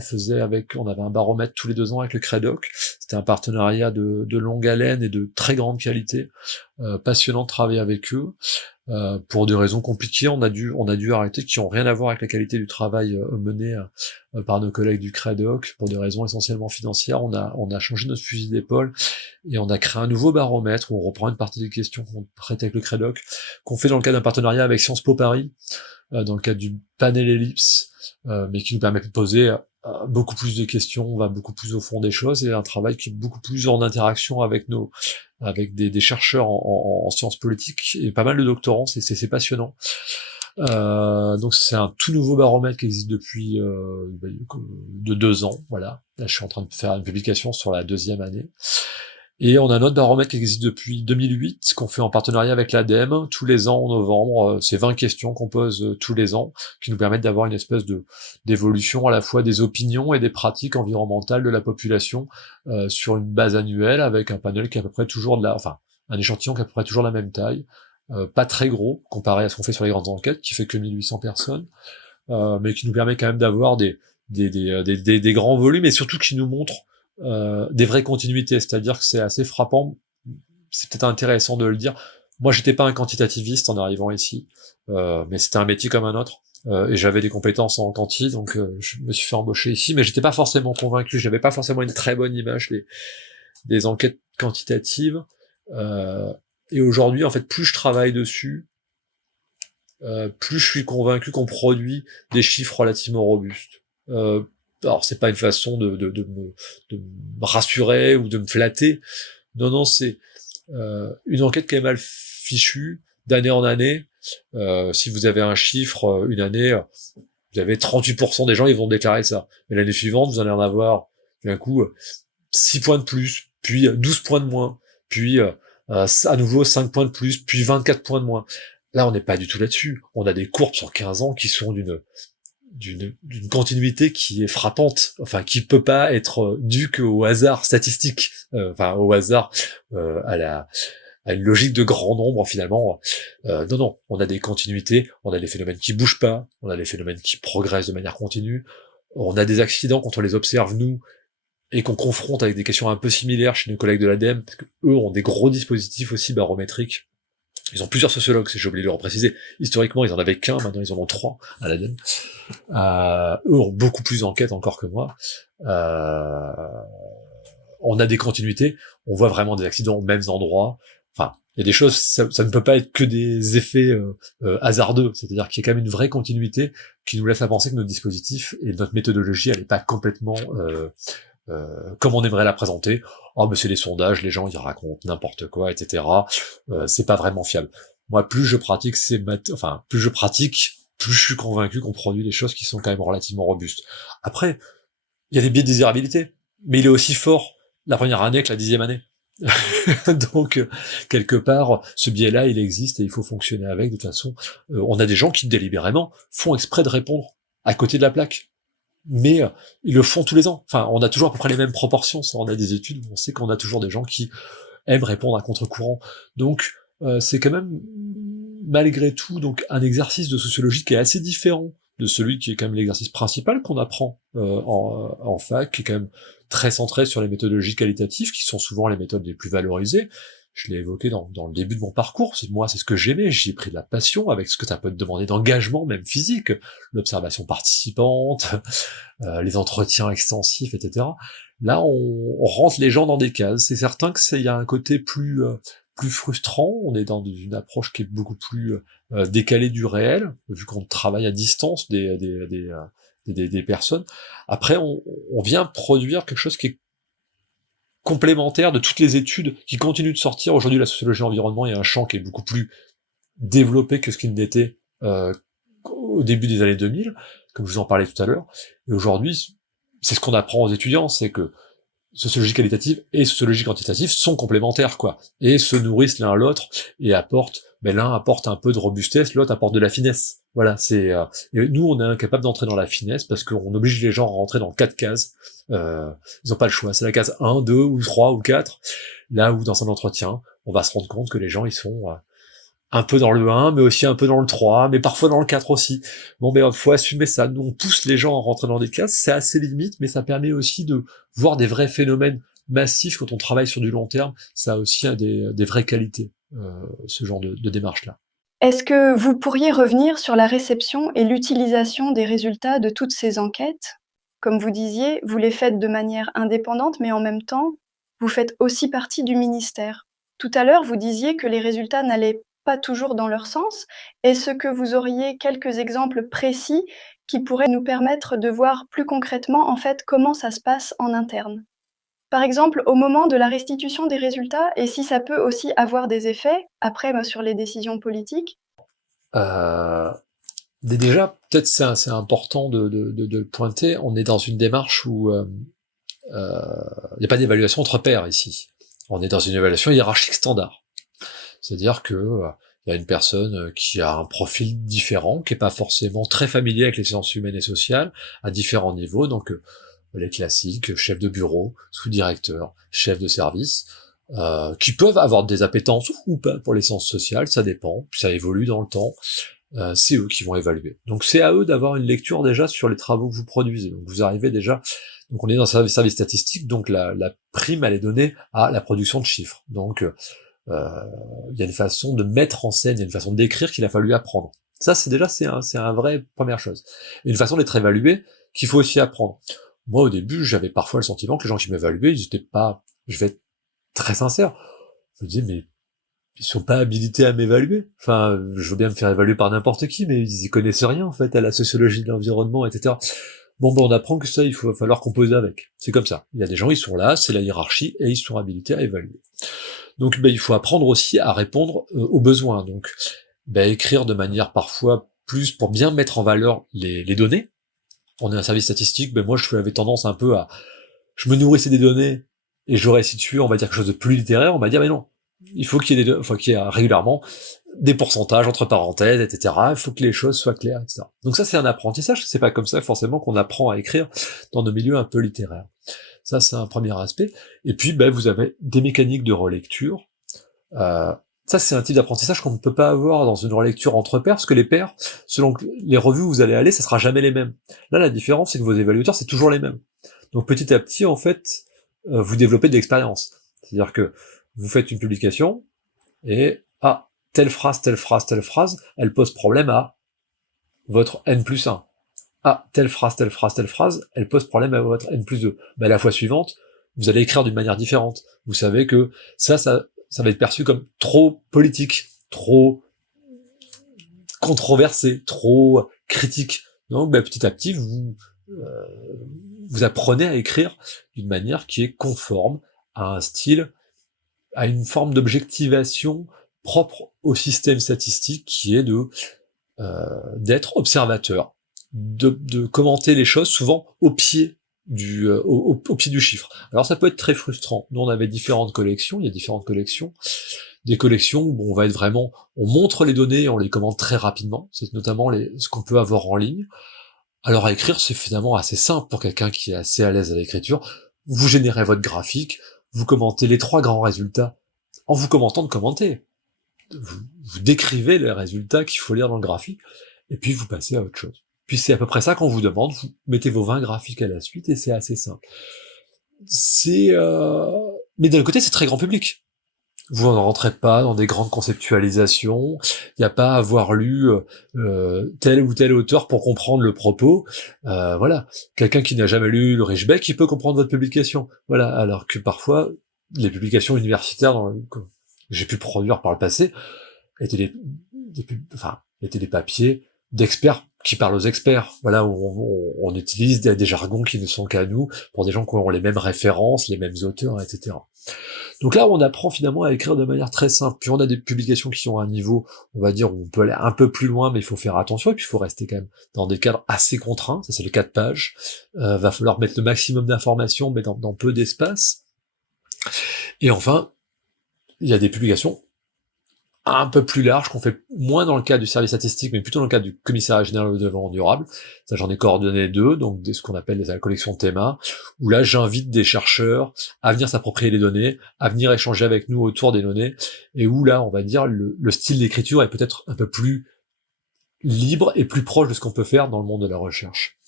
on avait un baromètre tous les 2 ans avec le CREDOC. C'était un partenariat de longue haleine et de très grande qualité, passionnant de travailler avec eux. Pour des raisons compliquées, on a dû arrêter, qui ont rien à voir avec la qualité du travail mené par nos collègues du CREDOC, pour des raisons essentiellement financières. On a changé notre fusil d'épaule et on a créé un nouveau baromètre où on reprend une partie des questions qu'on traite avec le CREDOC, qu'on fait dans le cadre d'un partenariat avec Sciences Po Paris, dans le cadre du panel Ellipse, mais qui nous permet de poser beaucoup plus de questions, on va beaucoup plus au fond des choses, et un travail qui est beaucoup plus en interaction avec des chercheurs en sciences politiques et pas mal de doctorants, c'est passionnant. Donc c'est un tout nouveau baromètre qui existe depuis de 2 ans, voilà. Là je suis en train de faire une publication sur la 2e année. Et on a un autre baromètre qui existe depuis 2008, qu'on fait en partenariat avec l'ADEME, tous les ans en novembre. C'est 20 questions qu'on pose tous les ans, qui nous permettent d'avoir une espèce d'évolution à la fois des opinions et des pratiques environnementales de la population sur une base annuelle, avec un panel qui est à peu près toujours un échantillon qui est à peu près toujours la même taille, pas très gros comparé à ce qu'on fait sur les grandes enquêtes, qui fait que 1800 personnes, mais qui nous permet quand même d'avoir des grands volumes, et surtout qui nous montre des vraies continuités, c'est-à-dire que c'est assez frappant, c'est peut-être intéressant de le dire. Moi, j'étais pas un quantitativiste en arrivant ici, mais c'était un métier comme un autre, et j'avais des compétences en quanti, donc je me suis fait embaucher ici, mais j'étais pas forcément convaincu, j'avais pas forcément une très bonne image des enquêtes quantitatives, et aujourd'hui, en fait, plus je travaille dessus, plus je suis convaincu qu'on produit des chiffres relativement robustes. Alors c'est pas une façon de me rassurer ou de me flatter. Non, c'est une enquête qui est mal fichue d'année en année. Si vous avez un chiffre une année, vous avez 38% des gens ils vont déclarer ça. Mais l'année suivante, vous allez en avoir d'un coup 6 points de plus, puis 12 points de moins, puis à nouveau 5 points de plus, puis 24 points de moins. Là, on n'est pas du tout là-dessus. On a des courbes sur 15 ans qui sont d'une continuité qui est frappante, enfin qui peut pas être due qu'au hasard statistique, au hasard à une logique de grand nombre finalement. Non, on a des continuités, on a des phénomènes qui bougent pas, on a des phénomènes qui progressent de manière continue, on a des accidents quand on les observe nous et qu'on confronte avec des questions un peu similaires chez nos collègues de l'ADEME, parce que eux ont des gros dispositifs aussi barométriques. Ils ont plusieurs sociologues, j'ai oublié de le repréciser. Historiquement, ils en avaient qu'un, maintenant ils en ont 3 à l'ADEME. Eux ont beaucoup plus d'enquêtes encore que moi. On a des continuités, on voit vraiment des accidents aux mêmes endroits. Enfin, il y a des choses, ça ne peut pas être que des effets hasardeux, c'est-à-dire qu'il y a quand même une vraie continuité qui nous laisse à penser que notre dispositif et notre méthodologie, elle n'est pas complètement comme on aimerait la présenter. Oh, mais c'est des sondages, les gens ils racontent n'importe quoi, etc. C'est pas vraiment fiable. Moi, plus je pratique plus je suis convaincu qu'on produit des choses qui sont quand même relativement robustes. Après, il y a des biais de désirabilité, mais il est aussi fort la première année que la 10e année. Donc, quelque part, ce biais-là, il existe et il faut fonctionner avec. De toute façon, on a des gens qui délibérément font exprès de répondre à côté de la plaque. Mais ils le font tous les ans. Enfin, on a toujours à peu près les mêmes proportions. Ça, on a des études où on sait qu'on a toujours des gens qui aiment répondre à contre-courant. Donc, c'est quand même, malgré tout, donc un exercice de sociologie qui est assez différent de celui qui est quand même l'exercice principal qu'on apprend en fac, qui est quand même très centré sur les méthodologies qualitatives, qui sont souvent les méthodes les plus valorisées, je l'ai évoqué dans le début de mon parcours, moi c'est ce que j'aimais, j'y ai pris de la passion avec ce que ça peut te demander d'engagement même physique, l'observation participante, les entretiens extensifs, etc. Là on rentre les gens dans des cases, c'est certain que il y a un côté plus frustrant, on est dans une approche qui est beaucoup plus décalée du réel, vu qu'on travaille à distance des personnes. Après on vient produire quelque chose qui est complémentaire de toutes les études qui continuent de sortir. Aujourd'hui, la sociologie environnement est un champ qui est beaucoup plus développé que ce qu'il n'était au début des années 2000, comme je vous en parlais tout à l'heure. Et aujourd'hui, c'est ce qu'on apprend aux étudiants, c'est que sociologie qualitative et sociologie quantitative sont complémentaires, quoi, et se nourrissent l'un l'autre, et apportent, l'un apporte un peu de robustesse, l'autre apporte de la finesse. Voilà, et nous, on est incapable d'entrer dans la finesse, parce qu'on oblige les gens à rentrer dans 4 cases, ils ont pas le choix, c'est la case 1, 2, ou 3, ou 4, là où dans un entretien, on va se rendre compte que les gens, ils sont un peu dans le 1, mais aussi un peu dans le 3, mais parfois dans le 4 aussi. Bon, faut assumer ça. Nous, on pousse les gens à rentrer dans des cases, c'est assez limite, mais ça permet aussi de voir des vrais phénomènes massifs quand on travaille sur du long terme. Ça a aussi des vraies qualités, ce genre de démarche-là. Est-ce que vous pourriez revenir sur la réception et l'utilisation des résultats de toutes ces enquêtes? Comme vous disiez, vous les faites de manière indépendante, mais en même temps, vous faites aussi partie du ministère. Tout à l'heure, vous disiez que les résultats n'allaient pas toujours dans leur sens. Est-ce que vous auriez quelques exemples précis qui pourraient nous permettre de voir plus concrètement, en fait, comment ça se passe en interne? Par exemple, au moment de la restitution des résultats, et si ça peut aussi avoir des effets, après, sur les décisions politiques? Déjà, peut-être c'est important de le pointer, on est dans une démarche où il n'y a pas d'évaluation entre pairs ici. On est dans une évaluation hiérarchique standard. C'est-à-dire que il y a une personne qui a un profil différent, qui est pas forcément très familier avec les sciences humaines et sociales, à différents niveaux, donc les classiques, chef de bureau, sous-directeur, chef de service, qui peuvent avoir des appétences ou pas pour les sciences sociales, ça dépend, ça évolue dans le temps, c'est eux qui vont évaluer. Donc c'est à eux d'avoir une lecture déjà sur les travaux que vous produisez. Donc vous arrivez déjà, donc on est dans un service statistique, donc la prime elle est donnée à la production de chiffres. Donc il y a une façon de mettre en scène, il y a une façon d'écrire qu'il a fallu apprendre. Ça, c'est un vrai première chose. Et une façon d'être évalué qu'il faut aussi apprendre. Moi, au début, j'avais parfois le sentiment que les gens qui m'évaluaient, ils étaient pas, je vais être très sincère, je me disais, mais ils sont pas habilités à m'évaluer. Enfin, je veux bien me faire évaluer par n'importe qui, mais ils y connaissent rien, en fait, à la sociologie de l'environnement, etc. Bon, on apprend que ça, il va falloir composer avec. C'est comme ça. Il y a des gens, ils sont là, c'est la hiérarchie, et ils sont habilités à évaluer. Donc il faut apprendre aussi à répondre aux besoins. Donc écrire de manière parfois plus pour bien mettre en valeur les données. On est un service statistique, moi j'avais tendance un peu je me nourrissais des données et j'aurais situé, on va dire, quelque chose de plus littéraire. On m'a dit mais non, il faut qu'il y ait régulièrement des pourcentages entre parenthèses, etc. Il faut que les choses soient claires, etc. Donc ça c'est un apprentissage, c'est pas comme ça forcément qu'on apprend à écrire dans nos milieux un peu littéraires. Ça, c'est un premier aspect. Et puis, vous avez des mécaniques de relecture. Ça, c'est un type d'apprentissage qu'on ne peut pas avoir dans une relecture entre pairs, parce que les pairs, selon les revues où vous allez aller, ça sera jamais les mêmes. Là, la différence, c'est que vos évaluateurs, c'est toujours les mêmes. Donc, petit à petit, en fait, vous développez de l'expérience. C'est-à-dire que vous faites une publication, et, telle phrase, elle pose problème à votre N+1. Telle phrase, elle pose problème à votre N+2. La fois suivante, vous allez écrire d'une manière différente. Vous savez que ça va être perçu comme trop politique, trop controversé, trop critique. Donc, petit à petit, vous apprenez à écrire d'une manière qui est conforme à un style, à une forme d'objectivation propre au système statistique qui est d'être observateur. De commenter les choses souvent au pied au pied du chiffre. Alors ça peut être très frustrant. Nous on avait différentes collections, il y a différentes collections, des collections où on va être vraiment, on montre les données et on les commente très rapidement, c'est notamment ce qu'on peut avoir en ligne. Alors à écrire c'est finalement assez simple pour quelqu'un qui est assez à l'aise à l'écriture. Vous générez votre graphique, vous commentez les 3 grands résultats en vous commentant de commenter. Vous décrivez les résultats qu'il faut lire dans le graphique et puis vous passez à autre chose. Puis c'est à peu près ça qu'on vous demande, vous mettez vos 20 graphiques à la suite, et c'est assez simple. Mais d'un côté, c'est très grand public. Vous ne rentrez pas dans des grandes conceptualisations. Il n'y a pas à avoir lu tel ou tel auteur pour comprendre le propos. Voilà, quelqu'un qui n'a jamais lu le Rijbeck, il peut comprendre votre publication. Voilà, alors que parfois les publications universitaires que j'ai pu produire par le passé étaient étaient des papiers d'experts qui parlent aux experts. Voilà, on utilise des jargons qui ne sont qu'à nous pour des gens qui ont les mêmes références, les mêmes auteurs, etc. Donc là, on apprend finalement à écrire de manière très simple. Puis on a des publications qui sont à un niveau, on va dire, où on peut aller un peu plus loin, mais il faut faire attention, et puis il faut rester quand même dans des cadres assez contraints. Ça, c'est les 4 pages. Va falloir mettre le maximum d'informations, mais dans peu d'espace. Et enfin, il y a des publications un peu plus large, qu'on fait moins dans le cadre du service statistique, mais plutôt dans le cadre du commissariat général au développement durable. Ça, j'en ai coordonné 2, donc ce qu'on appelle la collection Théma, où là, j'invite des chercheurs à venir s'approprier les données, à venir échanger avec nous autour des données, et où là, on va dire, le style d'écriture est peut-être un peu plus libre et plus proche de ce qu'on peut faire dans le monde de la recherche.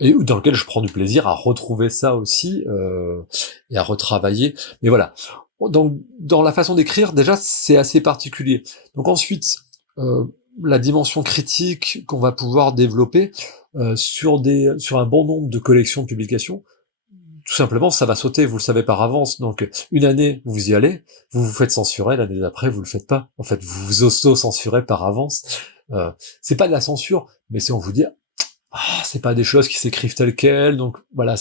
Et dans lequel je prends du plaisir à retrouver ça aussi, et à retravailler. Mais voilà. Donc, dans la façon d'écrire, déjà, c'est assez particulier. Donc ensuite, la dimension critique qu'on va pouvoir développer sur un bon nombre de collections de publications, tout simplement, ça va sauter, vous le savez par avance. Donc, une année, vous y allez, vous vous faites censurer, l'année d'après, vous le faites pas. En fait, vous vous auto-censurez par avance. C'est pas de la censure, mais c'est on vous dit, c'est pas des choses qui s'écrivent telles quelles, donc voilà,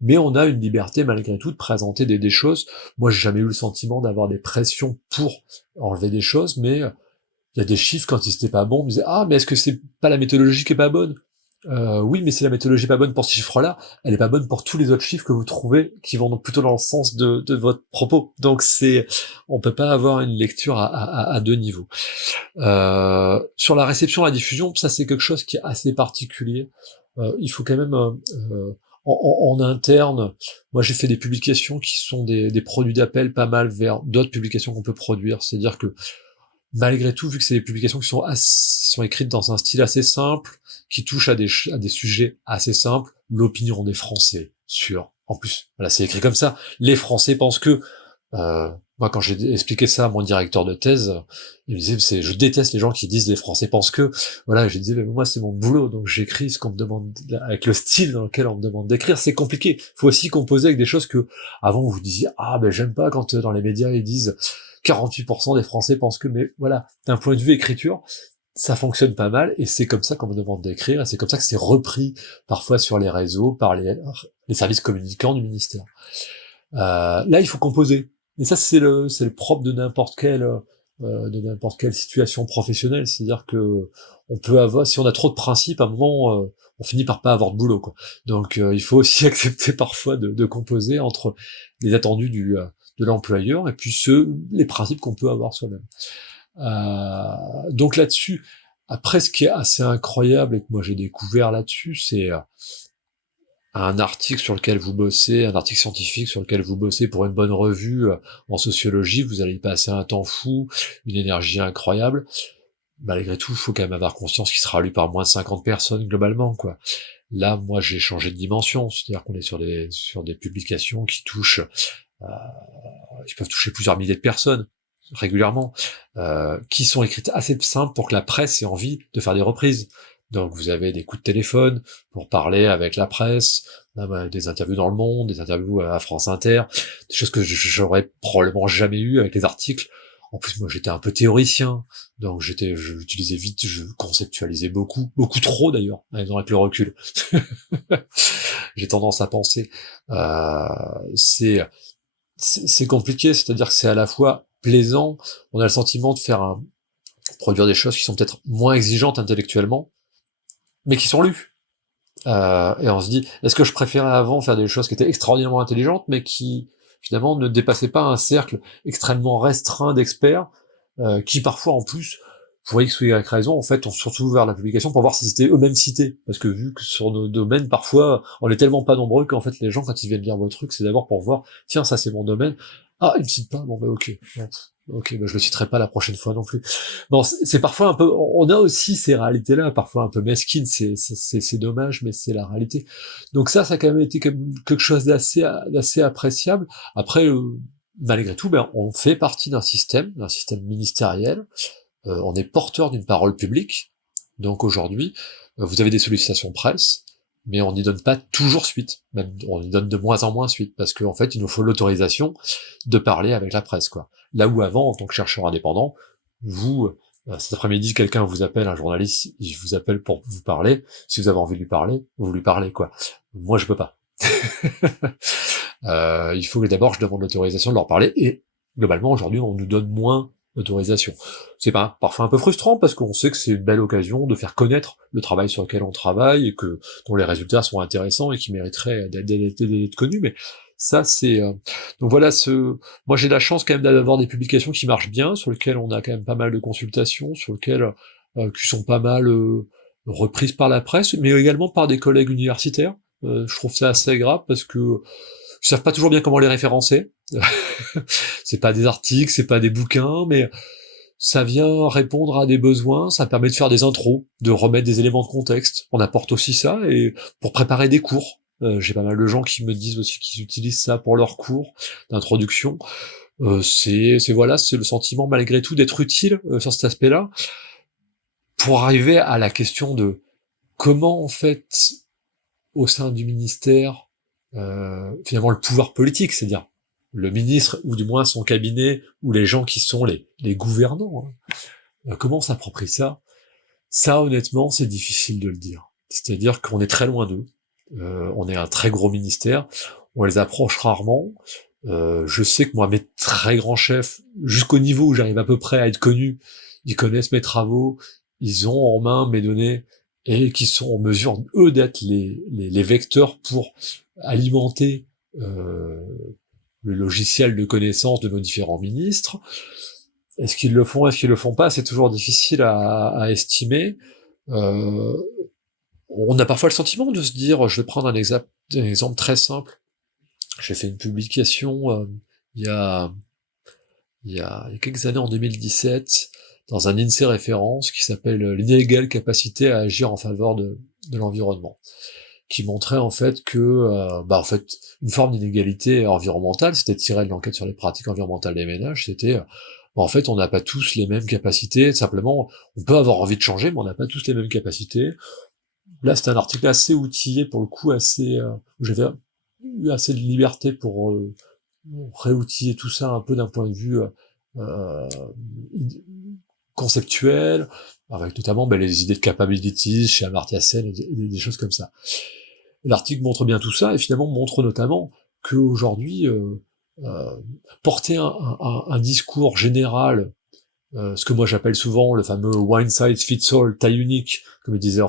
mais on a une liberté malgré tout de présenter des choses. Moi, j'ai jamais eu le sentiment d'avoir des pressions pour enlever des choses, mais il y a des chiffres, quand ils étaient pas bons, on me disait, mais est-ce que c'est pas la méthodologie qui est pas bonne? Oui, mais si la méthodologie est pas bonne pour ce chiffre-là, elle est pas bonne pour tous les autres chiffres que vous trouvez qui vont donc plutôt dans le sens de votre propos. Donc on peut pas avoir une lecture à 2 niveaux. Sur la réception, la diffusion, ça c'est quelque chose qui est assez particulier. Il faut quand même en interne, moi j'ai fait des publications qui sont des produits d'appel pas mal vers d'autres publications qu'on peut produire. C'est-à-dire que malgré tout, vu que c'est des publications qui sont écrites dans un style assez simple, qui touchent à des sujets assez simples, l'opinion des Français en plus, voilà, c'est écrit comme ça. Les Français pensent que, moi, quand j'ai expliqué ça à mon directeur de thèse, il me disait, je déteste les gens qui disent les Français pensent que, voilà, je disais, mais moi, c'est mon boulot, donc j'écris ce qu'on me demande, avec le style dans lequel on me demande d'écrire, c'est compliqué. Faut aussi composer avec des choses que, avant, vous disiez, j'aime pas quand dans les médias, ils disent, 48% des Français pensent que, mais voilà, d'un point de vue écriture, ça fonctionne pas mal, et c'est comme ça qu'on me demande d'écrire, et c'est comme ça que c'est repris, parfois sur les réseaux, par les services communicants du ministère. Là, il faut composer. Et ça, c'est le propre de n'importe quelle situation professionnelle. C'est-à-dire que on peut avoir, si on a trop de principes, à un moment, on finit par pas avoir de boulot, quoi. Donc, il faut aussi accepter parfois de composer entre les attendus de l'employeur et puis les principes qu'on peut avoir soi-même. Donc là-dessus, après, ce qui est assez incroyable et que moi j'ai découvert là-dessus, c'est un article sur lequel vous bossez, un article scientifique sur lequel vous bossez pour une bonne revue en sociologie, vous allez y passer un temps fou, une énergie incroyable. Malgré tout, il faut quand même avoir conscience qu'il sera lu par moins de 50 personnes globalement, quoi. Là, moi, j'ai changé de dimension, c'est-à-dire qu'on est sur des publications qui touchent, qui peuvent toucher plusieurs milliers de personnes régulièrement, qui sont écrites assez simples pour que la presse ait envie de faire des reprises. Donc vous avez des coups de téléphone pour parler avec la presse, des interviews dans Le Monde, des interviews à France Inter, des choses que j'aurais probablement jamais eues avec les articles. En plus, moi, j'étais un peu théoricien, donc j'utilisais vite, je conceptualisais beaucoup trop d'ailleurs, avec le recul. J'ai tendance à penser. C'est compliqué, c'est-à-dire que c'est à la fois plaisant, on a le sentiment de produire des choses qui sont peut-être moins exigeantes intellectuellement, mais qui sont lues. Et on se dit, est-ce que je préférais avant faire des choses qui étaient extraordinairement intelligentes, mais qui finalement ne dépassaient pas un cercle extrêmement restreint d'experts, qui parfois en plus, pour X ou Y raison, en fait, ont surtout ouvert la publication pour voir si c'était eux-mêmes cités. Parce que vu que sur nos domaines, parfois, on est tellement pas nombreux qu'en fait, les gens, quand ils viennent lire vos trucs, c'est d'abord pour voir, tiens, ça c'est mon domaine. Il me cite pas, bon ok. Ok, je le citerai pas la prochaine fois non plus. Bon, c'est parfois un peu, on a aussi ces réalités-là, parfois un peu mesquines, c'est dommage, mais c'est la réalité. Donc ça a quand même été quelque chose d'assez appréciable. Après, malgré tout, on fait partie d'un système ministériel, on est porteur d'une parole publique, donc aujourd'hui, vous avez des sollicitations presse, mais on n'y donne pas toujours suite, même on y donne de moins en moins suite, parce qu'en fait, il nous faut l'autorisation de parler avec la presse, quoi. Là où avant, en tant que chercheur indépendant, vous, cet après-midi, quelqu'un vous appelle, un journaliste, il vous appelle pour vous parler, si vous avez envie de lui parler, vous lui parlez, quoi. Moi, je peux pas. Il faut que d'abord je demande l'autorisation de leur parler, et globalement, aujourd'hui, on nous donne moins d'autorisation. C'est pas parfois un peu frustrant, parce qu'on sait que c'est une belle occasion de faire connaître le travail sur lequel on travaille, et que dont les résultats sont intéressants, et qui mériteraient d'être connus, mais ça, c'est... Donc voilà, moi j'ai la chance quand même d'avoir des publications qui marchent bien, sur lesquelles on a quand même pas mal de consultations, sur lesquelles qui sont pas mal reprises par la presse, mais également par des collègues universitaires. Je trouve ça assez agréable, parce que ils savent pas toujours bien comment les référencer. C'est pas des articles, c'est pas des bouquins, mais ça vient répondre à des besoins, ça permet de faire des intros, de remettre des éléments de contexte. On apporte aussi ça, et pour préparer des cours. J'ai pas mal de gens qui me disent aussi qu'ils utilisent ça pour leurs cours d'introduction. C'est le sentiment malgré tout d'être utile sur cet aspect-là, pour arriver à la question de comment en fait au sein du ministère finalement le pouvoir politique, c'est-à-dire le ministre ou du moins son cabinet ou les gens qui sont les gouvernants, comment on s'approprie ça? Ça honnêtement c'est difficile de le dire. C'est-à-dire qu'on est très loin d'eux. On est un très gros ministère, on les approche rarement. Je sais que moi, mes très grands chefs, jusqu'au niveau où j'arrive à peu près à être connu, ils connaissent mes travaux, ils ont en main mes données, et qui sont en mesure, eux, d'être les vecteurs pour alimenter le logiciel de connaissance de nos différents ministres. Est-ce qu'ils le font, est-ce qu'ils le font pas? C'est toujours difficile à estimer. On a parfois le sentiment de se dire, je vais prendre un exemple très simple. J'ai fait une publication il y a quelques années, en 2017, dans un INSEE référence qui s'appelle l'inégale capacité à agir en faveur de l'environnement, qui montrait en fait que une forme d'inégalité environnementale, c'était tiré de l'enquête sur les pratiques environnementales des ménages, c'était en fait on n'a pas tous les mêmes capacités, simplement on peut avoir envie de changer, mais on n'a pas tous les mêmes capacités. Là, c'est un article assez outillé, pour le coup, où j'avais eu assez de liberté pour réoutiller tout ça un peu d'un point de vue conceptuel, avec notamment les idées de capabilities chez Amartya Sen, et des choses comme ça. L'article montre bien tout ça, et finalement montre notamment qu'aujourd'hui, porter un discours général, ce que moi j'appelle souvent le fameux one size fits all, taille unique, comme il disait,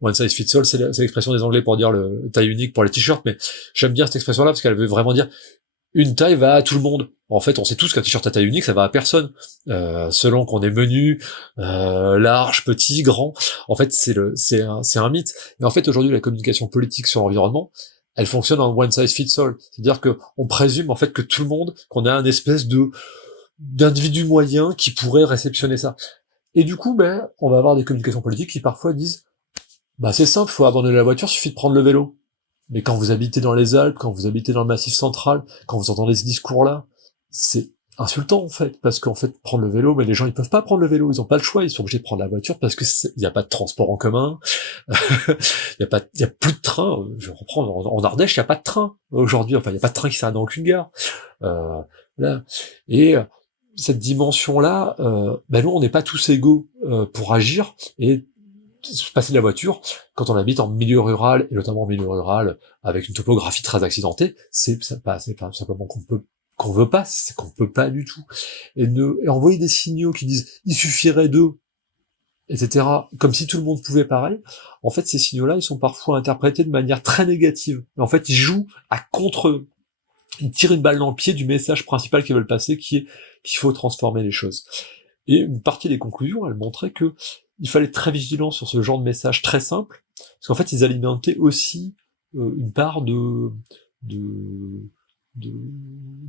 one size fits all, c'est l'expression des Anglais pour dire le taille unique pour les t-shirts, mais j'aime bien cette expression-là parce qu'elle veut vraiment dire une taille va à tout le monde. En fait, on sait tous qu'un t-shirt à taille unique, ça va à personne. Selon qu'on est menu, large, petit, grand. En fait, c'est un mythe. Mais en fait, aujourd'hui, la communication politique sur l'environnement, elle fonctionne en one size fits all. C'est-à-dire que on présume en fait que tout le monde, qu'on a un espèce d'individu moyen qui pourrait réceptionner ça. Et du coup, on va avoir des communications politiques qui parfois disent c'est simple, faut abandonner la voiture, suffit de prendre le vélo. Mais quand vous habitez dans les Alpes, quand vous habitez dans le Massif central, quand vous entendez ce discours-là, c'est insultant en fait, parce qu'en fait prendre le vélo, mais les gens ils peuvent pas prendre le vélo, ils ont pas le choix, ils sont obligés de prendre la voiture parce que il y a pas de transport en commun, il y a plus de train. Je reprends en Ardèche, il y a pas de train aujourd'hui, il y a pas de train qui s'arrête dans aucune gare. Là. Et cette dimension-là, nous on n'est pas tous égaux pour agir et se passer de la voiture quand on habite en milieu rural, et notamment en milieu rural avec une topographie très accidentée, c'est pas simplement qu'on veut pas, c'est qu'on peut pas du tout. Et envoyer des signaux qui disent il suffirait d'eux, etc., comme si tout le monde pouvait pareil, en fait ces signaux-là ils sont parfois interprétés de manière très négative. Et en fait ils jouent à contre, ils tirent une balle dans le pied du message principal qu'ils veulent passer, qui est qu'il faut transformer les choses. Et une partie des conclusions, elle montrait que il fallait être très vigilant sur ce genre de message très simple, parce qu'en fait ils alimentaient aussi une part de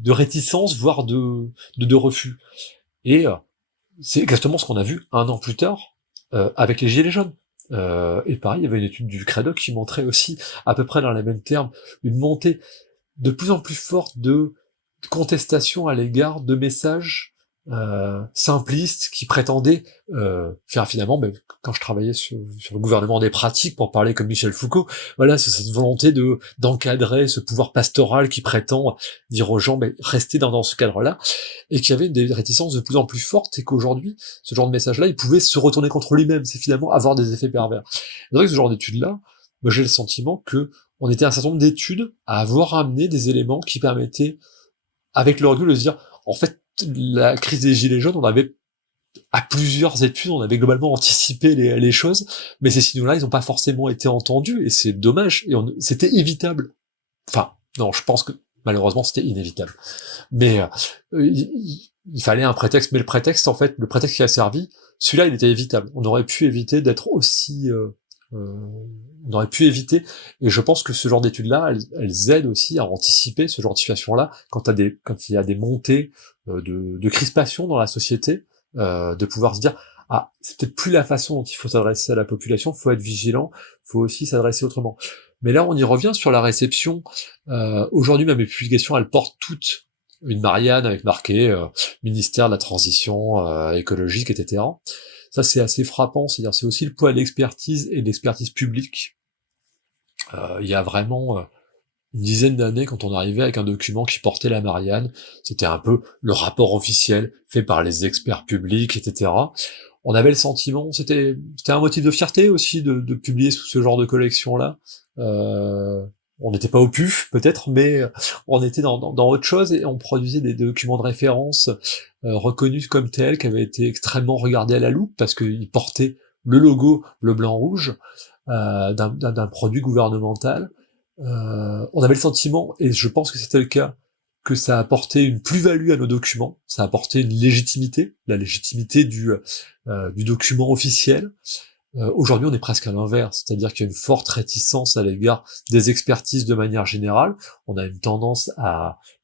réticence, voire de refus. Et c'est exactement ce qu'on a vu un an plus tard avec les Gilets jaunes. Et pareil, il y avait une étude du Credoc qui montrait aussi, à peu près dans les mêmes termes, une montée de plus en plus forte de contestation à l'égard de messages simplistes qui prétendaient faire finalement, ben, quand je travaillais sur le gouvernement des pratiques, pour parler comme Michel Foucault, voilà, c'est cette volonté d'encadrer ce pouvoir pastoral qui prétend dire aux gens, ben, restez dans ce cadre-là, et qu'il y avait des réticences de plus en plus fortes, et qu'aujourd'hui, ce genre de message-là, il pouvait se retourner contre lui-même, c'est finalement avoir des effets pervers. C'est vrai que ce genre d'études-là, moi j'ai le sentiment que on était un certain nombre d'études à avoir amené des éléments qui permettaient, avec le recul, de se dire, en fait, la crise des Gilets jaunes, on avait, à plusieurs études, on avait globalement anticipé les choses, mais ces signaux-là, ils n'ont pas forcément été entendus, et c'est dommage, et c'était évitable. Enfin, non, je pense que, malheureusement, c'était inévitable. Mais il fallait un prétexte, mais le prétexte qui a servi, celui-là, il était évitable. On aurait pu éviter d'être aussi... on aurait pu éviter, et je pense que ce genre d'études-là, elles aident aussi à anticiper ce genre de situation-là, quand il y a des montées de crispation dans la société, de pouvoir se dire, ah, c'est peut-être plus la façon dont il faut s'adresser à la population, faut être vigilant, faut aussi s'adresser autrement. Mais là, on y revient sur la réception. Aujourd'hui, même les publications, elles portent toutes une Marianne avec marqué ministère de la transition écologique, etc. Ça, c'est assez frappant, c'est-à-dire c'est aussi le poids de l'expertise et de l'expertise publique. Il y a vraiment une dizaine d'années, quand on arrivait avec un document qui portait la Marianne, c'était un peu le rapport officiel fait par les experts publics, etc. On avait le sentiment, c'était un motif de fierté aussi de publier sous ce genre de collection-là. On n'était pas au PUF, peut-être, mais on était dans autre chose, et on produisait des documents de référence reconnus comme tels, qui avaient été extrêmement regardés à la loupe, parce qu'ils portaient le logo bleu, blanc, rouge d'un produit gouvernemental. On avait le sentiment, et je pense que c'était le cas, que ça a apporté une plus-value à nos documents, ça a apporté une légitimité, la légitimité du document officiel. Aujourd'hui, on est presque à l'inverse, c'est-à-dire qu'il y a une forte réticence à l'égard des expertises de manière générale. On a une tendance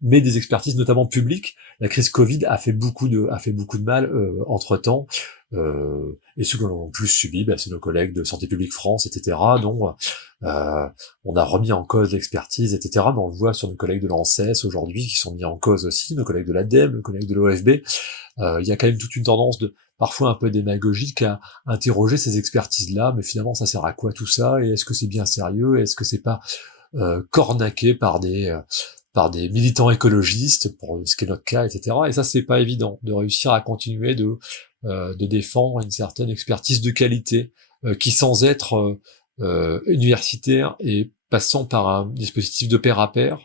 mais des expertises notamment publiques. La crise Covid a fait beaucoup de mal entre-temps. Et ceux qui l'ont plus subi, c'est nos collègues de Santé publique France, etc., dont on a remis en cause l'expertise, etc., mais on le voit sur nos collègues de l'ANSES aujourd'hui, qui sont mis en cause aussi, nos collègues de l'ADEME, nos collègues de l'OFB. Il y a quand même toute une tendance parfois un peu démagogique à interroger ces expertises-là, mais finalement ça sert à quoi tout ça, et est-ce que c'est bien sérieux, est-ce que c'est pas cornaqué par des militants écologistes, pour ce qui est notre cas, etc. Et ça, c'est pas évident de réussir à continuer de défendre une certaine expertise de qualité qui, sans être universitaire et passant par un dispositif de pair à pair,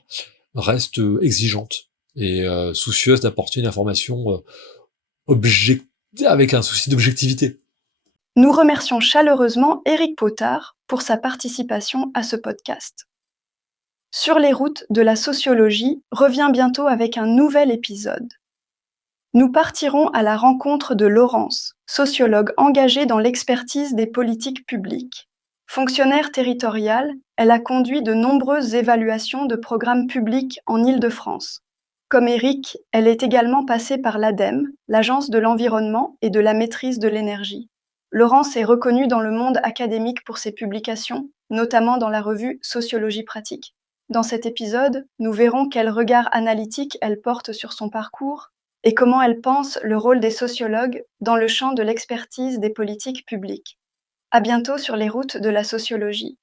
reste exigeante et soucieuse d'apporter une information avec un souci d'objectivité. Nous remercions chaleureusement Éric Potard pour sa participation à ce podcast. Sur les routes de la sociologie revient bientôt avec un nouvel épisode. Nous partirons à la rencontre de Laurence, sociologue engagée dans l'expertise des politiques publiques. Fonctionnaire territoriale, elle a conduit de nombreuses évaluations de programmes publics en Île-de-France. Comme Éric, elle est également passée par l'ADEME, l'Agence de l'environnement et de la maîtrise de l'énergie. Laurence est reconnue dans le monde académique pour ses publications, notamment dans la revue Sociologie pratique. Dans cet épisode, nous verrons quel regard analytique elle porte sur son parcours et comment elle pense le rôle des sociologues dans le champ de l'expertise des politiques publiques. À bientôt sur les routes de la sociologie.